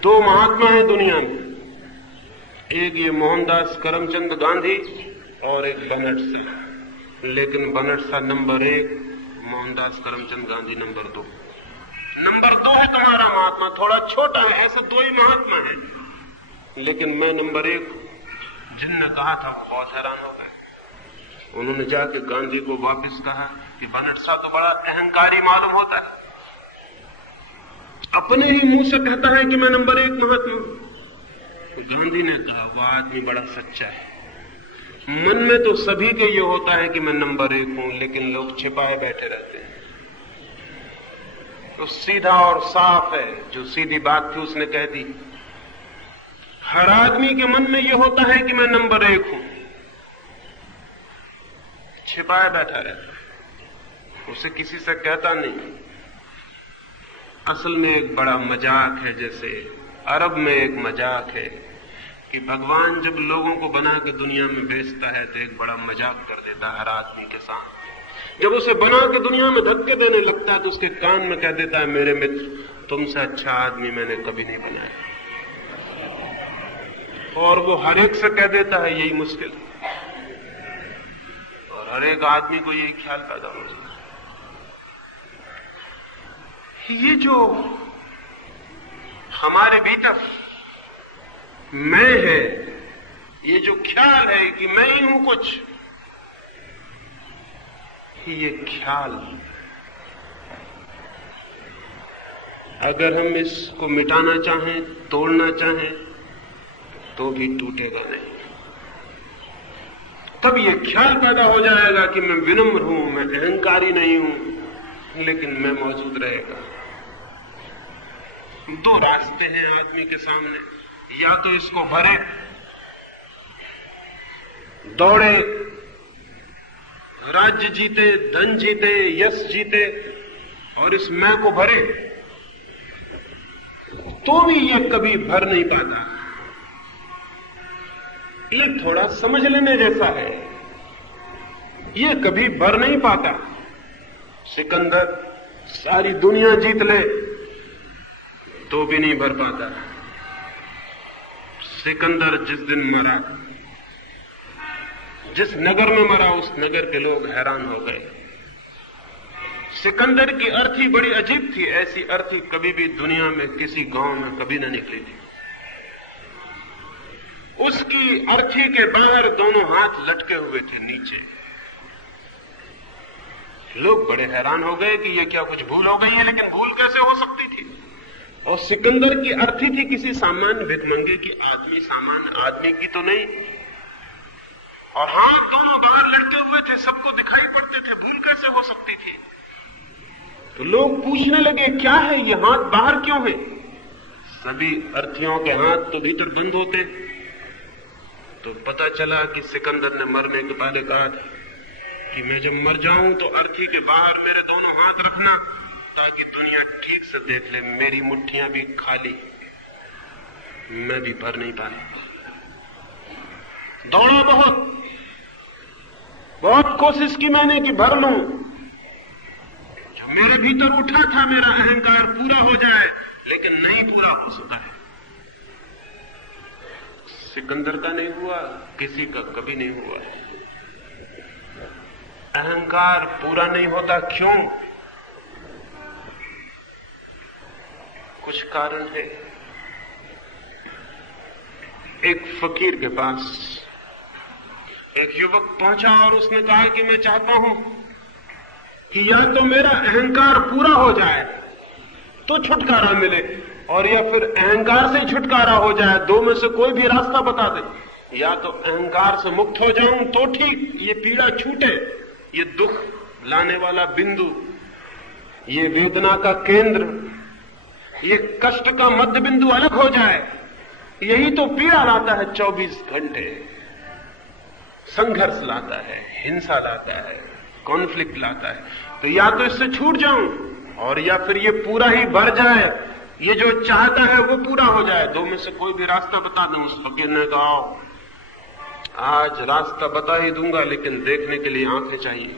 2 महात्मा हैं दुनिया में, एक ये मोहनदास करमचंद गांधी और एक बनट शाह। लेकिन Banat Shah number 1, Mohandas Karamchand Gandhi number 2। Number 2 है तुम्हारा महात्मा, थोड़ा छोटा है, ऐसे 2 ही महात्मा है, लेकिन मैं नंबर 1 हूं। जिनने कहा था वो बहुत हैरान हो गए। उन्होंने जाके गांधी को वापस कहा कि बनट शाह तो बड़ा अहंकारी मालूम होता है, अपने ही मुंह से कहता है कि मैं नंबर 1 महात्मा हूं। तो गांधी ने कहा वह आदमी बड़ा सच्चा है, मन में तो सभी के ये होता है कि मैं नंबर 1 हूं, लेकिन लोग छिपाए बैठे रहते हैं। तो सीधा और साफ है, जो सीधी बात थी उसने कह दी। हर आदमी के मन में यह होता है कि मैं नंबर 1 हूं, छिपाए बैठा रहता है, उसे किसी से कहता नहीं। असल में एक बड़ा मजाक है, जैसे अरब में एक मजाक है कि भगवान जब लोगों को बना के दुनिया में भेजता है तो एक बड़ा मजाक कर देता है हर आदमी के साथ। जब उसे बना के दुनिया में धक्के देने लगता है तो उसके कान में कह देता है मेरे मित्र, तुमसे अच्छा आदमी मैंने कभी नहीं बनाया। और वो हर एक से कह देता है यही मुश्किल, और हर एक आदमी को यही ख्याल पैदा हो जाता है। ये जो हमारे भीतर मैं है, ये जो ख्याल है कि मैं ही हूं कुछ, ये ख्याल अगर हम इसको मिटाना चाहें, तोड़ना चाहें, तो भी टूटेगा नहीं। तब ये ख्याल पैदा हो जाएगा कि मैं विनम्र हूं, मैं अहंकारी नहीं हूं, लेकिन मैं मौजूद रहेगा। 2 रास्ते हैं आदमी के सामने, या तो इसको भरे, दौड़े, राज्य जीते, धन जीते, यश जीते, और इस मैं को भरे, तो भी ये कभी भर नहीं पाता। ये थोड़ा समझ लेने जैसा है, ये कभी भर नहीं पाता। सिकंदर सारी दुनिया जीत ले तो भी नहीं भर पाता। सिकंदर जिस दिन मरा, जिस नगर में मरा, उस नगर के लोग हैरान हो गए। सिकंदर की अर्थी बड़ी अजीब थी, ऐसी अर्थी कभी भी दुनिया में किसी गांव में कभी न निकली थी। उसकी अर्थी के बाहर दोनों हाथ लटके हुए थे नीचे। लोग बड़े हैरान हो गए कि ये क्या कुछ भूल हो गई है, लेकिन भूल कैसे हो सकती थी। और सिकंदर की अर्थी थी किसी सामान्य भिखमंगे की आदमी, सामान्य आदमी की तो नहीं, और हाथ दोनों बाहर लटके हुए थे, सबको दिखाई पड़ते थे, भूल कैसे हो सकती थी। तो लोग पूछने लगे क्या है ये हाथ बाहर क्यों है? सभी अर्थियों के हाथ तो भीतर बंद होते। तो पता चला कि सिकंदर ने मरने के पहले कहा था कि मैं जब मर जाऊं तो अर्थी के बाहर मेरे दोनों हाथ रखना, ताकि दुनिया ठीक से देख ले मेरी मुट्ठियां भी खाली, मैं भी भर नहीं पाया। दौड़ा बहुत कोशिश की मैंने कि भर लूं। जो मेरे भीतर उठा था मेरा अहंकार पूरा हो जाए, लेकिन नहीं पूरा हो सका है। सिकंदर का नहीं हुआ, किसी का कभी नहीं हुआ है। अहंकार पूरा नहीं होता, क्यों? कुछ कारण है। एक फकीर के पास एक युवक पहुंचा और उसने कहा कि मैं चाहता हूं कि या तो मेरा अहंकार पूरा हो जाए तो छुटकारा मिले, और या फिर अहंकार से छुटकारा हो जाए, दो में से कोई भी रास्ता बता दे। या तो अहंकार से मुक्त हो जाऊं तो ठीक, ये पीड़ा छूटे, ये दुख लाने वाला बिंदु, ये वेदना का केंद्र, ये कष्ट का मध्य बिंदु अलग हो जाए। यही तो पीड़ा लाता है 24 घंटे, संघर्ष लाता है, हिंसा लाता है, कॉन्फ्लिक्ट लाता है। तो या तो इससे छूट जाऊं, और या फिर ये पूरा ही भर जाए, ये जो चाहता है वो पूरा हो जाए, दो में से कोई भी रास्ता बता दूं। उस फकीर ने कहा आज रास्ता बता ही दूंगा, लेकिन देखने के लिए आंखें चाहिए।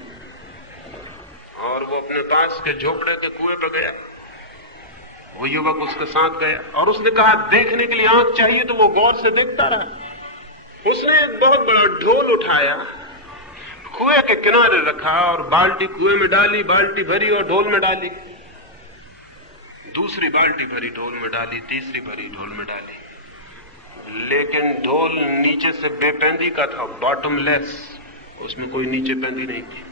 और वो अपने पास के झोपड़े के कुएं पर गया, वो युवक उसके साथ गया, और उसने कहा देखने के लिए आंख चाहिए। तो वो गौर से देखता रहा। उसने एक बहुत बड़ा ढोल उठाया, कुएं के किनारे रखा, और बाल्टी कुएं में डाली, बाल्टी भरी और ढोल में डाली, दूसरी बाल्टी भरी ढोल में डाली, तीसरी भरी ढोल में डाली। लेकिन ढोल नीचे से बेपेंदी का था, बॉटमलेस, उसमें कोई नीचे पेंदी नहीं थी।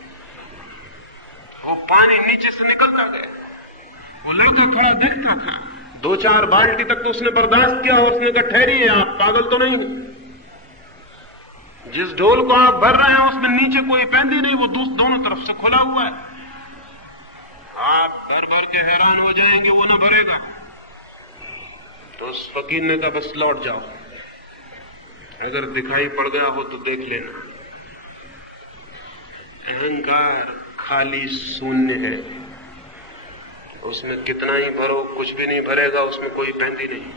वो पानी नीचे से निकलता गया। वो लड़का खड़ा देखता था। 2-4 बाल्टी तक तो उसने बर्दाश्त किया, और उसने कहा ठहरिए, आप पागल तो नहीं? जिस ढोल को आप भर रहे हैं उसमें नीचे कोई पेंदी नहीं, वो दोनों तरफ से खुला हुआ है। आप भर भर के हैरान हो जाएंगे, वो न भरेगा। तो उस फकीर ने कहा बस लौट जाओ, अगर दिखाई पड़ गया हो तो देख लेना। अहंकार खाली शून्य है, उसमें कितना ही भरो कुछ भी नहीं भरेगा, उसमें कोई पेंदी नहीं।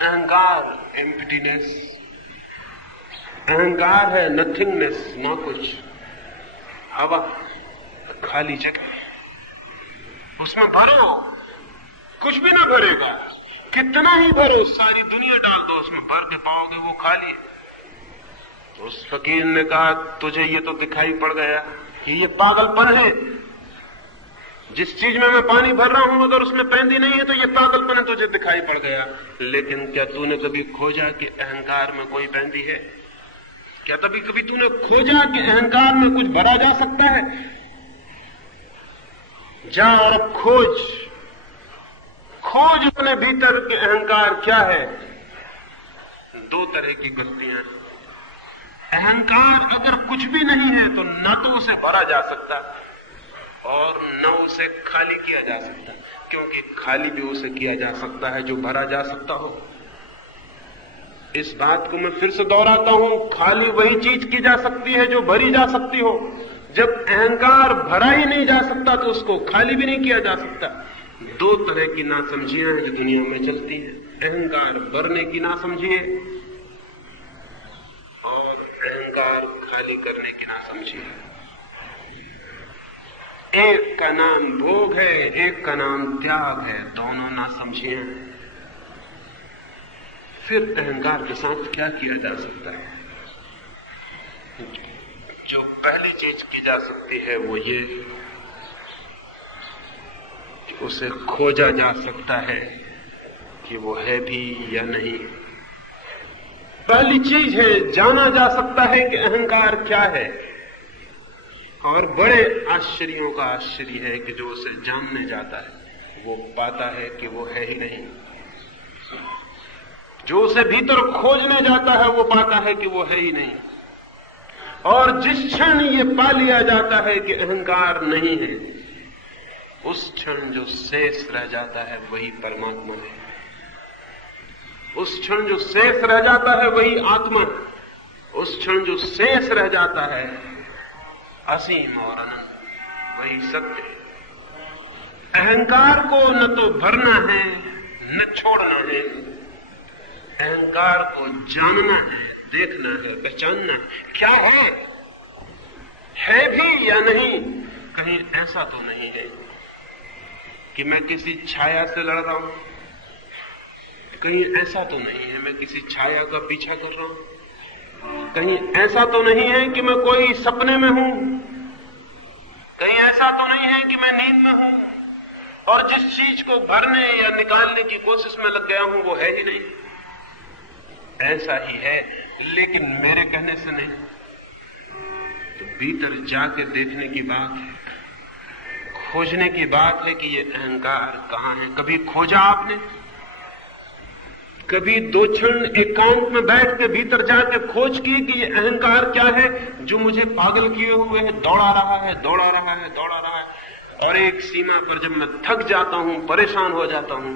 अहंकार एम्प्टीनेस, अहंकार है नथिंगनेस, ना कुछ, हवा, खाली जगह। उसमें भरो कुछ भी ना भरेगा, कितना ही भरो, सारी दुनिया डाल दो उसमें, भर के पाओगे वो खाली है। उस फकीर ने कहा तुझे ये तो दिखाई पड़ गया कि ये पागलपन है। जिस चीज में मैं पानी भर रहा हूं अगर उसमें पेंदी नहीं है तो ये पागलपन है, तुझे दिखाई पड़ गया। लेकिन क्या तूने कभी खोजा कि अहंकार में कोई पेंदी है? क्या कभी तूने खोजा कि अहंकार में कुछ भरा जा सकता है? जा और खोज अपने भीतर के अहंकार क्या है। 2 तरह की गलतियां। अहंकार अगर कुछ भी नहीं है तो न तो उसे भरा जा सकता और न उसे खाली किया जा सकता, क्योंकि खाली भी उसे किया जा सकता है जो भरा जा सकता हो। इस बात को मैं फिर से दोहराता हूं, खाली वही चीज की जा सकती है जो भरी जा सकती हो। जब अहंकार भरा ही नहीं जा सकता तो उसको खाली भी नहीं किया जा सकता। 2 तरह की नासमझियां हैं जो दुनिया में चलती है। अहंकार भरने की नासमझिए और अहंकार खाली करने की नासमझिए। एक का नाम भोग है, एक का नाम त्याग है, दोनों नासमझियां हैं। फिर अहंकार के साथ क्या किया जा सकता है? जो पहली चीज की जा सकती है वो ये कि उसे खोजा जा सकता है कि वो है भी या नहीं। पहली चीज है जाना जा सकता है कि अहंकार क्या है। और बड़े आश्चर्यों का आश्चर्य है कि जो उसे जानने जाता है वो पाता है कि वो है ही नहीं। जो उसे भीतर खोजने जाता है वो पाता है कि वो है ही नहीं। और जिस क्षण ये पा लिया जाता है कि अहंकार नहीं है, उस क्षण जो शेष रह जाता है वही परमात्मा है। उस क्षण जो शेष रह जाता है वही आत्मा है। उस क्षण जो शेष रह जाता है असीम और अनंत, वही सत्य है। अहंकार को न तो भरना है न छोड़ना है, अहंकार को जानना है, देखना है, पहचानना है। क्या है भी या नहीं? कहीं ऐसा तो नहीं है कि मैं किसी छाया से लड़ रहा हूं, कहीं ऐसा तो नहीं है मैं किसी छाया का पीछा कर रहा हूं, कहीं ऐसा तो नहीं है कि मैं कोई सपने में हूं, कहीं ऐसा तो नहीं है कि मैं नींद में हूं और जिस चीज को भरने या निकालने की कोशिश में लग गया हूं वो है ही नहीं। ऐसा ही है, लेकिन मेरे कहने से नहीं। तो भीतर जाके देखने की बात है, खोजने की बात है कि ये अहंकार कहां है। कभी खोजा आपने? कभी दो क्षण एकांत में बैठ के भीतर जाके खोज की कि ये अहंकार क्या है जो मुझे पागल किए हुए है, दौड़ा रहा है, दौड़ा रहा है, दौड़ा रहा है। और एक सीमा पर जब मैं थक जाता हूं, परेशान हो जाता हूं,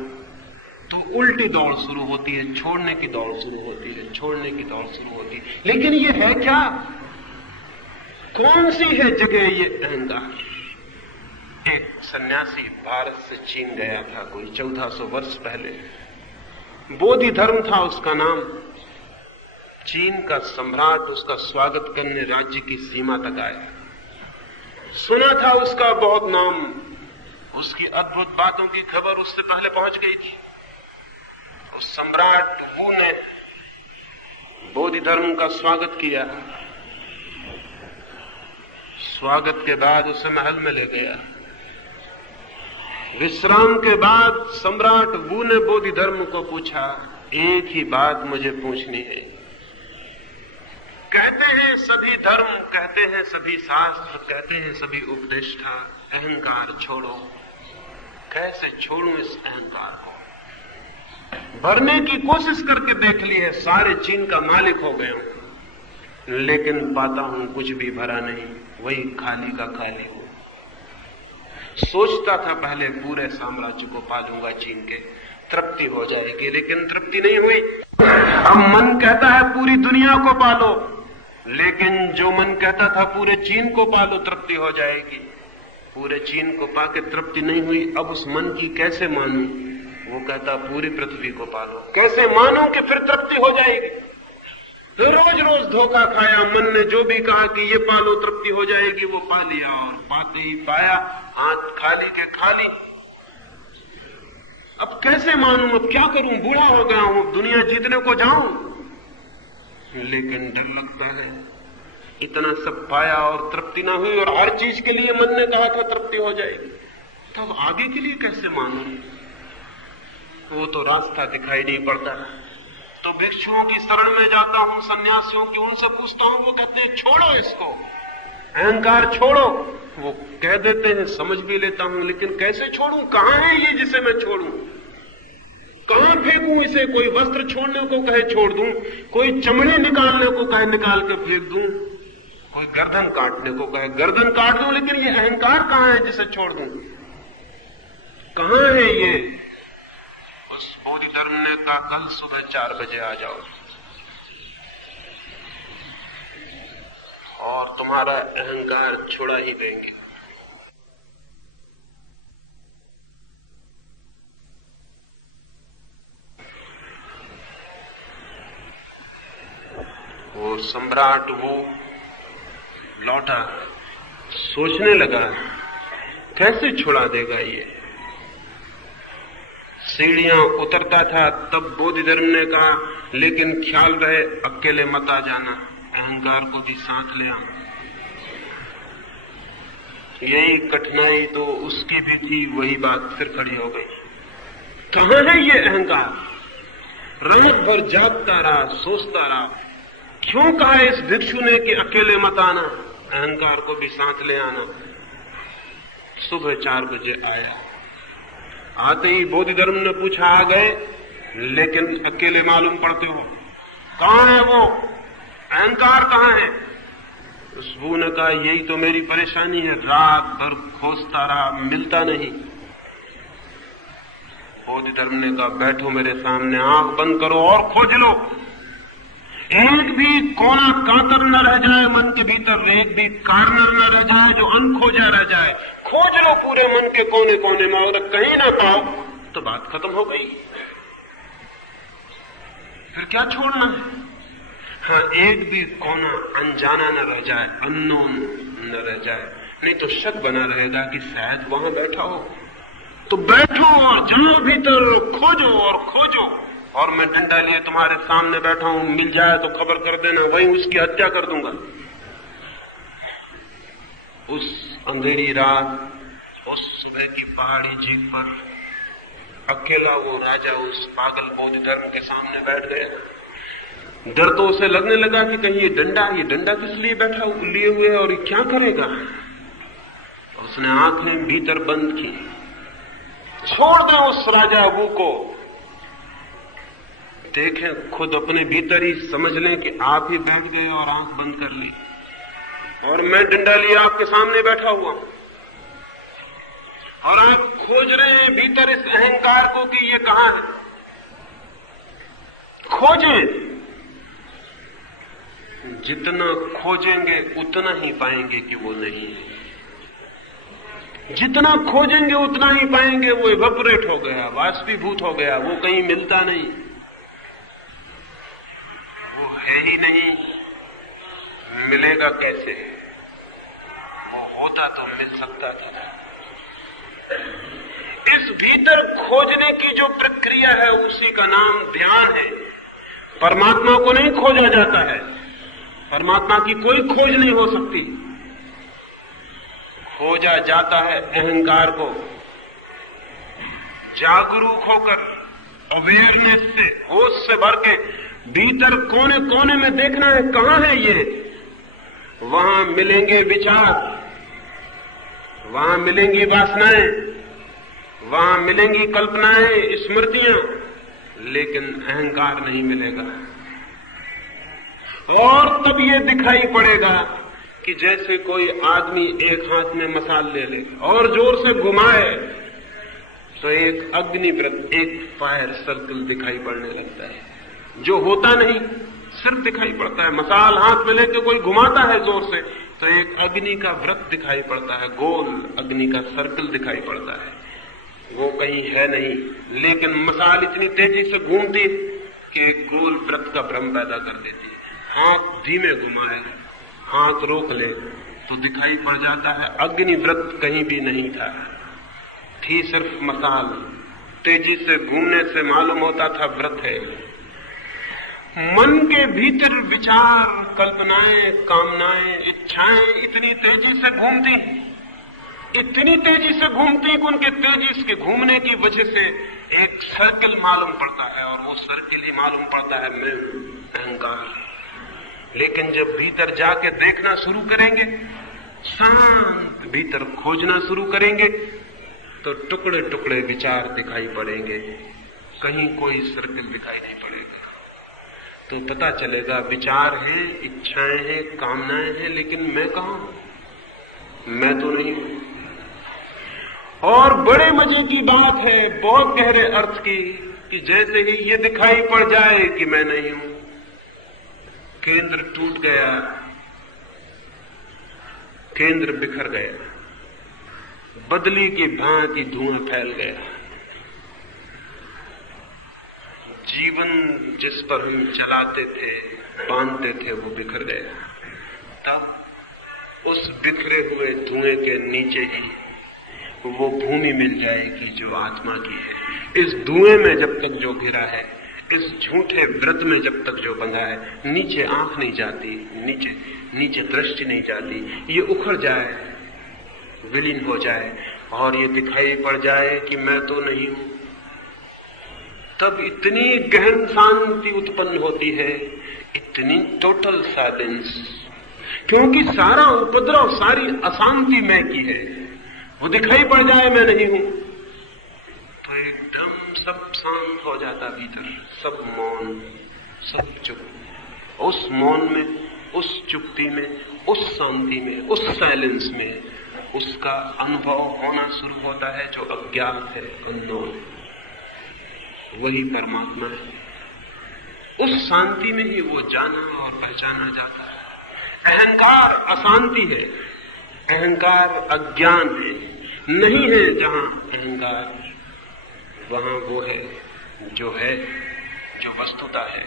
तो उल्टी दौड़ शुरू होती है, छोड़ने की दौड़ शुरू होती है, छोड़ने की दौड़ शुरू होती है। लेकिन ये है क्या? कौन सी है जगह ये अहंकार? एक सन्यासी भारत से चीन गया था कोई 1400 वर्ष पहले। बोधि धर्म था उसका नाम। चीन का सम्राट उसका स्वागत करने राज्य की सीमा तक आया। सुना था उसका बहुत नाम, उसकी अद्भुत बातों की खबर उससे पहले पहुंच गई थी। उस सम्राट वू ने बोधि धर्म का स्वागत किया। स्वागत के बाद उसे महल में ले गया। विश्राम के बाद सम्राट वू ने बोधि धर्म को पूछा, एक ही बात मुझे पूछनी है। कहते हैं सभी धर्म, कहते हैं सभी शास्त्र, कहते हैं सभी उपदेष्टा, अहंकार छोड़ो। कैसे छोड़ूं इस अहंकार को? भरने की कोशिश करके देख ली है, सारे चीन का मालिक हो गया हूं, लेकिन पाता हूं कुछ भी भरा नहीं, वही खाली का खाली हो। सोचता था पहले पूरे साम्राज्य को पालूंगा चीन के, तृप्ति हो जाएगी, लेकिन तृप्ति नहीं हुई। अब मन कहता है पूरी दुनिया को पालो, लेकिन जो मन कहता था पूरे चीन को पालो तृप्ति हो जाएगी, पूरे चीन को पाके तृप्ति नहीं हुई। अब उस मन की कैसे मानूं? वो कहता पूरी पृथ्वी को पालो। कैसे मानूं कि फिर तृप्ति हो जाएगी? तो रोज रोज धोखा खाया। मन ने जो भी कहा कि ये पालो तृप्ति हो जाएगी, वो पा लिया, और पाते ही पाया हाथ खाली के खाली। अब कैसे मानूं? अब क्या करूं? बूढ़ा हो गया हूं, दुनिया जीतने को जाऊं, लेकिन डर लगता है। इतना सब पाया और तृप्ति ना हुई, और हर चीज के लिए मन ने कहा था तृप्ति हो जाएगी, तब आगे के लिए कैसे मानूं? वो तो रास्ता दिखाई नहीं पड़ता। तो भिक्षुओं की शरण में जाता हूं, सन्यासियों की, उनसे पूछता हूं, वो कहते हैं छोड़ो इसको, अहंकार छोड़ो। वो कह देते हैं, समझ भी लेता हूं, लेकिन कैसे छोड़ूं? कहां है ये जिसे मैं छोड़ूं? कहां फेंकूं इसे? कोई वस्त्र छोड़ने को कहे छोड़ दूं, कोई चमड़े निकालने को कहे निकाल के फेंक दूं, कोई गर्दन काटने को कहे गर्दन काट दूं, लेकिन ये अहंकार कहां है जिसे छोड़ दूं? कहां है ये? उस बोधि धर्म ने कहा कल सुबह 4 बजे आ जाओ और तुम्हारा अहंकार छुड़ा ही देंगे। वो सम्राट वो लौटा, सोचने लगा कैसे छुड़ा देगा ये। सीढ़ियां उतरता था, तब बोधि धर्म ने कहा लेकिन ख्याल रहे अकेले मत आ जाना, अहंकार को भी साथ ले आना। यही कठिनाई तो उसकी भी थी, वही बात फिर खड़ी हो गई। कहां है ये अहंकार? रात भर जागता रहा, सोचता रहा, क्यों कहा इस भिक्षु ने कि अकेले मत आना, अहंकार को भी साथ ले आना। सुबह 4 बजे आया। आते ही बोधि धर्म ने पूछा, आ गए लेकिन अकेले मालूम पड़ते हो, कहां है वो अहंकार? कहां है? उस वो ने कहा यही तो मेरी परेशानी है, रात भर खोजता रहा, मिलता नहीं। बोधि धर्म ने कहा बैठो मेरे सामने, आंख बंद करो और खोज लो। एक भी कोना कातर न रह जाए मन के भीतर, एक भी कार्नर न रह जाए जो अनखोजा रह जाए। खोज लो पूरे मन के कोने कोने में और कहीं ना पाओ तो बात खत्म हो गई। फिर क्या छोड़ना है? हाँ, एक भी कोना अनजाना न रह जाए, अननोन न रह जाए, नहीं तो शक बना रहेगा कि शायद वहां बैठा हो। तो बैठो और जाओ भीतर, खोजो और खोजो। और मैं डंडा लिए तुम्हारे सामने बैठा हूं, मिल जाए तो खबर कर देना, वहीं उसकी हत्या कर दूंगा। उस अंधेरी रात, उस सुबह की पहाड़ी जीप पर अकेला वो राजा उस पागल बौद्ध धर्म के सामने बैठ गया। डर तो उसे लगने लगा कि कहीं ये डंडा किस लिए बैठा लिए हुए है और ये क्या करेगा। उसने आंखें भीतर बंद की। छोड़ दे उस राजा अबू को, देखें खुद अपने भीतर ही समझ लें कि आप ही बैठ गए और आंख बंद कर ली और मैं डंडा लिए आपके सामने बैठा हुआ हूं और आप खोज रहे हैं भीतर इस अहंकार को कि ये कहां है। खोजें, जितना खोजेंगे उतना ही पाएंगे कि वो नहीं है। जितना खोजेंगे उतना ही पाएंगे वो इवेपोरेट हो गया, वाष्पीभूत हो गया, वो कहीं मिलता नहीं, वो है ही नहीं। मिलेगा कैसे? वो होता तो मिल सकता था। इस भीतर खोजने की जो प्रक्रिया है उसी का नाम ध्यान है। परमात्मा को नहीं खोजा जाता है, परमात्मा की कोई खोज नहीं हो सकती। खोजा जाता है अहंकार को। जागरूक होकर, अवेयरनेस से, होश से भर के भीतर कोने कोने में देखना है कहां है ये। वहां मिलेंगे विचार, वहां मिलेंगी वासनाएं, वहां मिलेंगी कल्पनाएं, स्मृतियां, लेकिन अहंकार नहीं मिलेगा। और तब ये दिखाई पड़ेगा कि जैसे कोई आदमी एक हाथ में मसाल ले ले और जोर से घुमाए तो एक अग्निवृत्त, एक फायर सर्कल दिखाई पड़ने लगता है, जो होता नहीं, सिर्फ दिखाई पड़ता है। मसाल हाथ में लेके कोई घुमाता है जोर से तो एक अग्नि का वृत्त दिखाई पड़ता है, गोल अग्नि का सर्कल दिखाई पड़ता है। वो कहीं है नहीं, लेकिन मसाल इतनी तेजी से घूमती कि एक गोल वृत्त का भ्रम पैदा कर देती है। हाथ धीमे घुमाए, हाथ रोक ले तो दिखाई पड़ जाता है अग्नि वृत्त कहीं भी नहीं था, थी सिर्फ मसाल। तेजी से घूमने से मालूम होता था वृत्त है। मन के भीतर विचार, कल्पनाएं, कामनाएं, इच्छाएं इतनी तेजी से घूमती, इतनी तेजी से घूमती कि उनके तेजी के घूमने की वजह से एक सर्कल मालूम पड़ता है और वो सर्कल ही मालूम पड़ता है मैं, अहंकार। लेकिन जब भीतर जाके देखना शुरू करेंगे, शांत भीतर खोजना शुरू करेंगे तो टुकड़े टुकड़े विचार दिखाई पड़ेंगे, कहीं कोई सर्कल दिखाई नहीं पड़ेगा। तो पता चलेगा विचार हैं, इच्छाएं हैं, कामनाएं हैं, लेकिन मैं कहां हूं? मैं तो नहीं हूं। और बड़े मजे की बात है, बहुत गहरे अर्थ की, कि जैसे ही ये दिखाई पड़ जाए कि मैं नहीं हूं, केंद्र टूट गया, केंद्र बिखर गया, बदली की भांति धुआं फैल गया। जीवन जिस पर हम चलाते थे, बांधते थे, वो बिखर गया। तब उस बिखरे हुए धुएं के नीचे ही वो भूमि मिल जाएगी जो आत्मा की है। इस धुएं में जब तक जो घिरा है, इस झूठे व्रत में जब तक जो बंधा है, नीचे आंख नहीं जाती, नीचे दृष्टि नहीं जाती, ये उखड़ जाए, विलीन हो जाए और ये दिखाई पड़ जाए कि मैं तो नहीं हूं, तब इतनी गहन शांति उत्पन्न होती है, इतनी टोटल साइलेंस, क्योंकि सारा उपद्रव, सारी अशांति मैं की है। वो दिखाई पड़ जाए मैं नहीं हूं तो एकदम सब शांत हो जाता भीतर, सब मौन, सब चुप। उस मौन में, उस चुप्पी में, उस शांति में, उस साइलेंस में उसका अनुभव होना शुरू होता है जो अज्ञात है, अननोन। वही परमात्मा है। उस शांति में ही वो जाना और पहचाना जाता है। अहंकार अशांति है, अहंकार अज्ञान है। नहीं है जहां अहंकार, वहां वो है, जो वस्तुता है।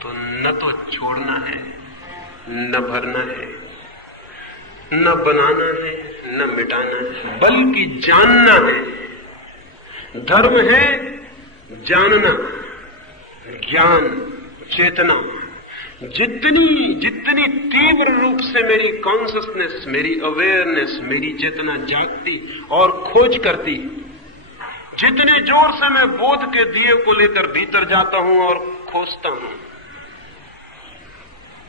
तो न तो छोड़ना है, न भरना है, न बनाना है, न मिटाना है, बल्कि जानना है। धर्म है जानना, ज्ञान, चेतना। जितनी तीव्र रूप से मेरी कॉन्शियसनेस, मेरी अवेयरनेस, मेरी चेतना जागती और खोज करती, जितने जोर से मैं बोध के दिए को लेकर भीतर जाता हूं और खोजता हूं,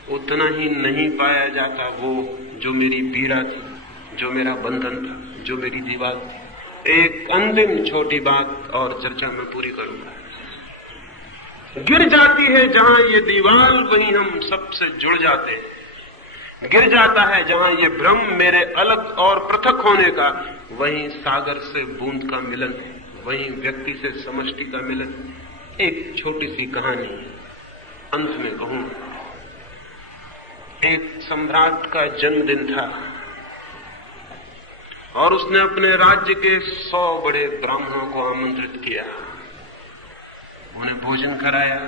उतना ही नहीं पाया जाता वो जो मेरी पीड़ा थी, जो मेरा बंधन था, जो मेरी दीवार थी। एक अंतिम छोटी बात और चर्चा में पूरी करूंगा। गिर जाती है जहां ये दीवार, वहीं हम सबसे जुड़ जाते हैं। गिर जाता है जहां ये भ्रम मेरे अलग और पृथक होने का, वहीं सागर से बूंद का मिलन है, वहीं व्यक्ति से समष्टि का मिलन। एक छोटी सी कहानी अंत में कहूं। एक सम्राट का जन्मदिन था और उसने अपने राज्य के 100 बड़े ब्राह्मणों को आमंत्रित किया, उन्हें भोजन कराया,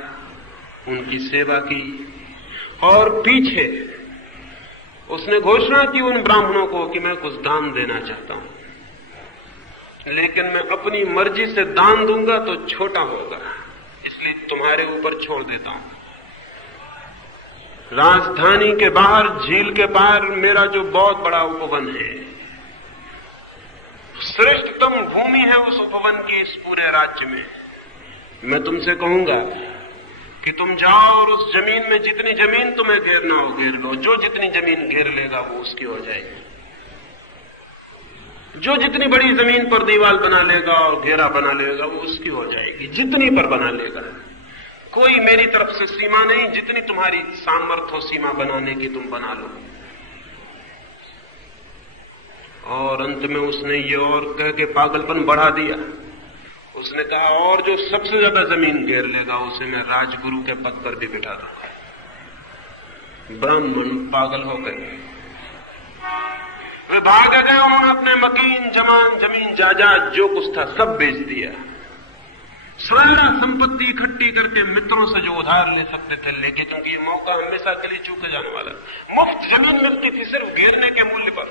उनकी सेवा की और पीछे उसने घोषणा की उन ब्राह्मणों को कि मैं कुछ दान देना चाहता हूं, लेकिन मैं अपनी मर्जी से दान दूंगा तो छोटा होगा, इसलिए तुम्हारे ऊपर छोड़ देता हूं। राजधानी के बाहर झील के पार मेरा जो बहुत बड़ा उपवन है, श्रेष्ठतम भूमि है उस उपवन की इस पूरे राज्य में। मैं तुमसे कहूंगा कि तुम जाओ और उस जमीन में जितनी जमीन तुम्हें घेरना हो घेर लो। जो जितनी जमीन घेर लेगा वो उसकी हो जाएगी। जो जितनी बड़ी जमीन पर दीवार बना लेगा और घेरा बना लेगा वो उसकी हो जाएगी, जितनी पर बना लेगा। कोई मेरी तरफ से सीमा नहीं, जितनी तुम्हारी सामर्थ्य हो सीमा बनाने की तुम बना लो। और अंत में उसने ये और कह के पागलपन बढ़ा दिया। उसने कहा और जो सबसे ज्यादा जमीन घेर लेगा उसे मैं राजगुरु के पद पर भी बिठा दूंगा। ब्राह्मण पागल हो गए, वे भाग गए। उन्होंने अपने मकीन जमीन जायदाद जो कुछ था सब बेच दिया। सारा संपत्ति इकट्ठी करके मित्रों से जो उधार ले सकते थे लेके, क्योंकि ये मौका हमेशा के लिए चूके जाने वाला। मुफ्त जमीन मिलती थी सिर्फ घेरने के मूल्य पर।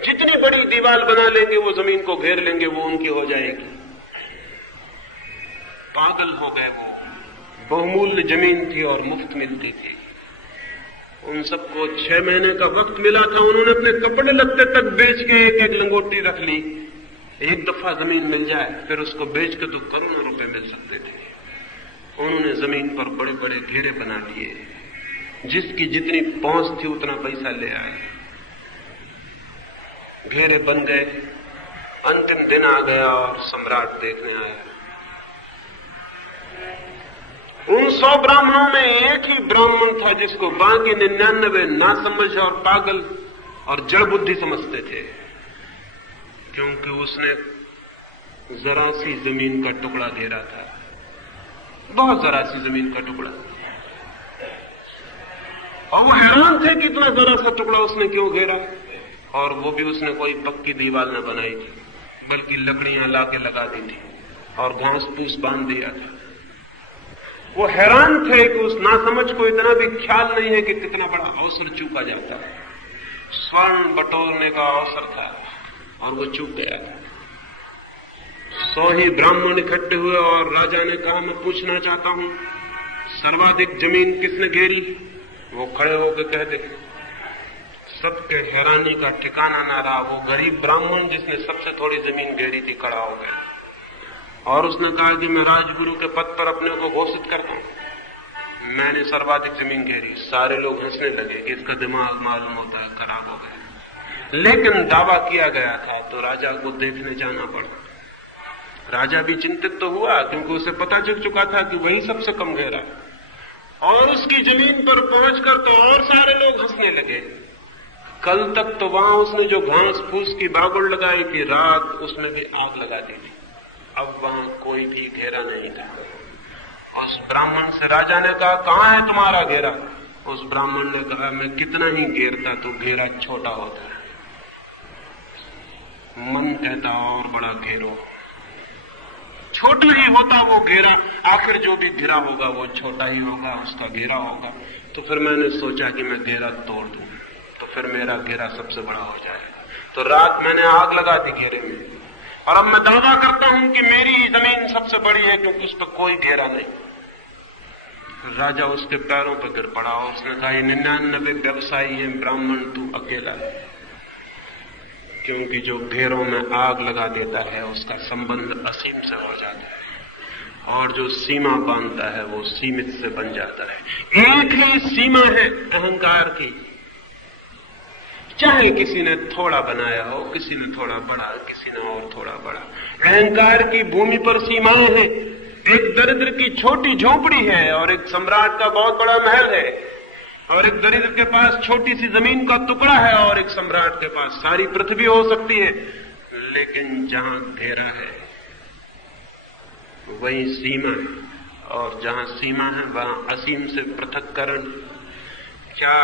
जितनी बड़ी दीवार बना लेंगे वो जमीन को घेर लेंगे, वो उनकी हो जाएगी। पागल हो गए वो। बहुमूल्य जमीन थी और मुफ्त मिलती थी। उन सबको 6 महीने का वक्त मिला था। उन्होंने अपने कपड़े लत्ते तक बेच के एक एक लंगोटी रख ली। एक दफा जमीन मिल जाए फिर उसको बेच के तो करोड़ों रुपए मिल सकते थे। उन्होंने जमीन पर बड़े बड़े घेरे बना लिए, जिसकी जितनी पहुंच थी उतना पैसा ले आए। घेरे बन गए। अंतिम दिन आ गया और सम्राट देखने आया। उन 100 ब्राह्मणों में एक ही ब्राह्मण था जिसको बाकी 99 नासमझ और पागल और जड़ बुद्धि समझते थे, क्योंकि उसने जरा सी जमीन का टुकड़ा घेरा था, बहुत जरा सी जमीन का टुकड़ा। और वो हैरान थे कि इतना जरा सा टुकड़ा उसने क्यों घेरा। और वो भी उसने कोई पक्की दीवार न बनाई थी, बल्कि लकड़ियां लाके लगा दी थी और घास फूस बांध दिया था। वो हैरान थे कि उस नासमझ को इतना भी ख्याल नहीं है कि कितना बड़ा अवसर चूका जाता है। स्वर्ण बटोरने का अवसर था और वो चूक गया था। 100 ही ब्राह्मण इकट्ठे हुए और राजा ने कहा मैं पूछना चाहता हूं सर्वाधिक जमीन किसने घेरी। वो खड़े होकर कह दे। सबके हैरानी का ठिकाना ना रहा। वो गरीब ब्राह्मण जिसने सबसे थोड़ी जमीन घेरी थी खड़ा हो गया और उसने कहा कि मैं राजगुरु के पद पर अपने को घोषित करता हूं, मैंने सर्वाधिक जमीन घेरी। सारे लोग हंसने लगे कि इसका दिमाग मालूम होता है खराब हो गया। लेकिन दावा किया गया था तो राजा को देखने जाना पड़ा। राजा भी चिंतित तो हुआ, क्योंकि उसे पता चल चुका था कि वही सबसे कम घेरा। और उसकी जमीन पर पहुंचकर तो और सारे लोग हंसने लगे। कल तक तो वहां उसने जो घास फूस की बागुड़ लगाई थी, रात उसमें भी आग लगा दी थी। अब वहां कोई भी घेरा नहीं था। उस ब्राह्मण से राजा ने कहा, कहाँ है तुम्हारा घेरा? उस ब्राह्मण ने कहा, मैं कितना ही घेरता तो घेरा छोटा होता है। मन कहता और बड़ा घेरो, छोटा ही होता वो घेरा, आखिर जो भी घिरा होगा वो छोटा ही होगा, उसका घेरा होगा। तो फिर मैंने सोचा कि मैं घेरा तोड़ दूं, तो फिर मेरा घेरा सबसे बड़ा हो जाएगा। तो रात मैंने आग लगा दी घेरे में, और अब मैं दावा करता हूं कि मेरी जमीन सबसे बड़ी है, क्योंकि उस पर कोई घेरा नहीं। राजा उसके पैरों पर गिर पड़ा और उसने कहा, ये 99 व्यवसायी हैं, ब्राह्मण तू अकेला है। क्योंकि जो घेरों में आग लगा देता है उसका संबंध असीम से हो जाता है, और जो सीमा बांधता है वो सीमित से बन जाता है। एक ही सीमा है अहंकार की, चाहे किसी ने थोड़ा बनाया हो, किसी ने थोड़ा बड़ा, किसी ने और थोड़ा बड़ा। अहंकार की भूमि पर सीमाएं हैं। एक दरिद्र की छोटी झोपड़ी है और एक सम्राट का बहुत बड़ा महल है, और एक दरिद्र के पास छोटी सी जमीन का टुकड़ा है और एक सम्राट के पास सारी पृथ्वी हो सकती है। लेकिन जहां घेरा है वही सीमा है, और जहां सीमा है वहां असीम से पृथक्करण। क्या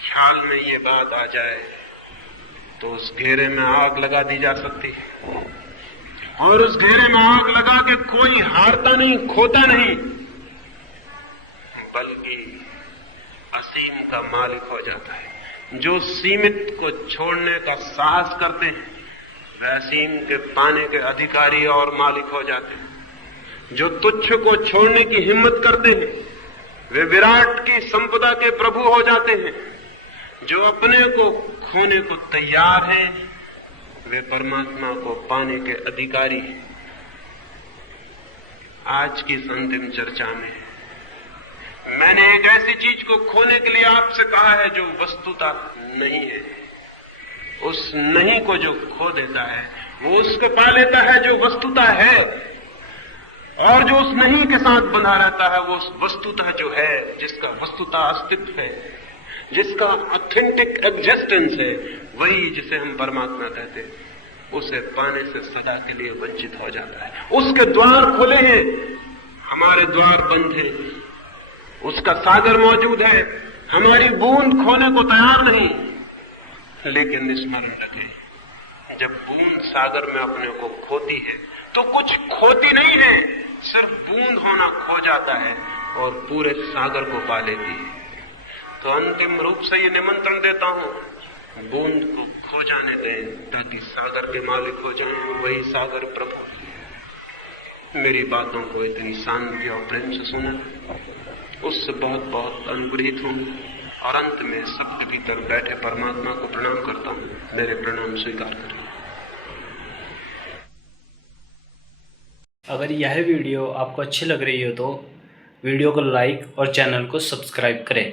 ख्याल में ये बात आ जाए तो उस घेरे में आग लगा दी जा सकती है, और उस घेरे में आग लगा के कोई हारता नहीं, खोता नहीं, बल्कि असीम का मालिक हो जाता है। जो सीमित को छोड़ने का साहस करते हैं वे असीम के पाने के अधिकारी और मालिक हो जाते हैं। जो तुच्छ को छोड़ने की हिम्मत करते हैं वे विराट की संपदा के प्रभु हो जाते हैं। जो अपने को खोने को तैयार हैं वे परमात्मा को पाने के अधिकारी हैं। आज की अंतिम चर्चा में मैंने एक ऐसी चीज को खोने के लिए आपसे कहा है जो वस्तुता नहीं है। उस नहीं को जो खो देता है वो उसको पा लेता है जो वस्तुता है, और जो उस नहीं के साथ बंधा रहता है वो उस वस्तुता जो है, जिसका वस्तुता अस्तित्व है, जिसका ऑथेंटिक एग्जिस्टेंस है, वही जिसे हम परमात्मा कहते हैं, उसे पाने से सदा के लिए वंचित हो जाता है। उसके द्वार खुले हैं, हमारे द्वार बंद हैं। उसका सागर मौजूद है, हमारी बूंद खोने को तैयार नहीं। लेकिन स्मरण रखें, जब बूंद सागर में अपने को खोती है तो कुछ खोती नहीं है, सिर्फ बूंद होना खो जाता है और पूरे सागर को पा लेती है। तो अंतिम रूप से ये निमंत्रण देता हूं, बूंद को खो जाने दें ताकि सागर के मालिक हो जाएं, वही सागर प्रभु। मेरी बातों को इतनी शांति और प्रेम से सुना, उससे बहुत बहुत अनुग्रहित हूं, और अंत में सबके भीतर बैठे परमात्मा को प्रणाम करता हूं। मेरे प्रणाम स्वीकार करें। अगर यह वीडियो आपको अच्छी लग रही हो तो वीडियो को लाइक और चैनल को सब्सक्राइब करें।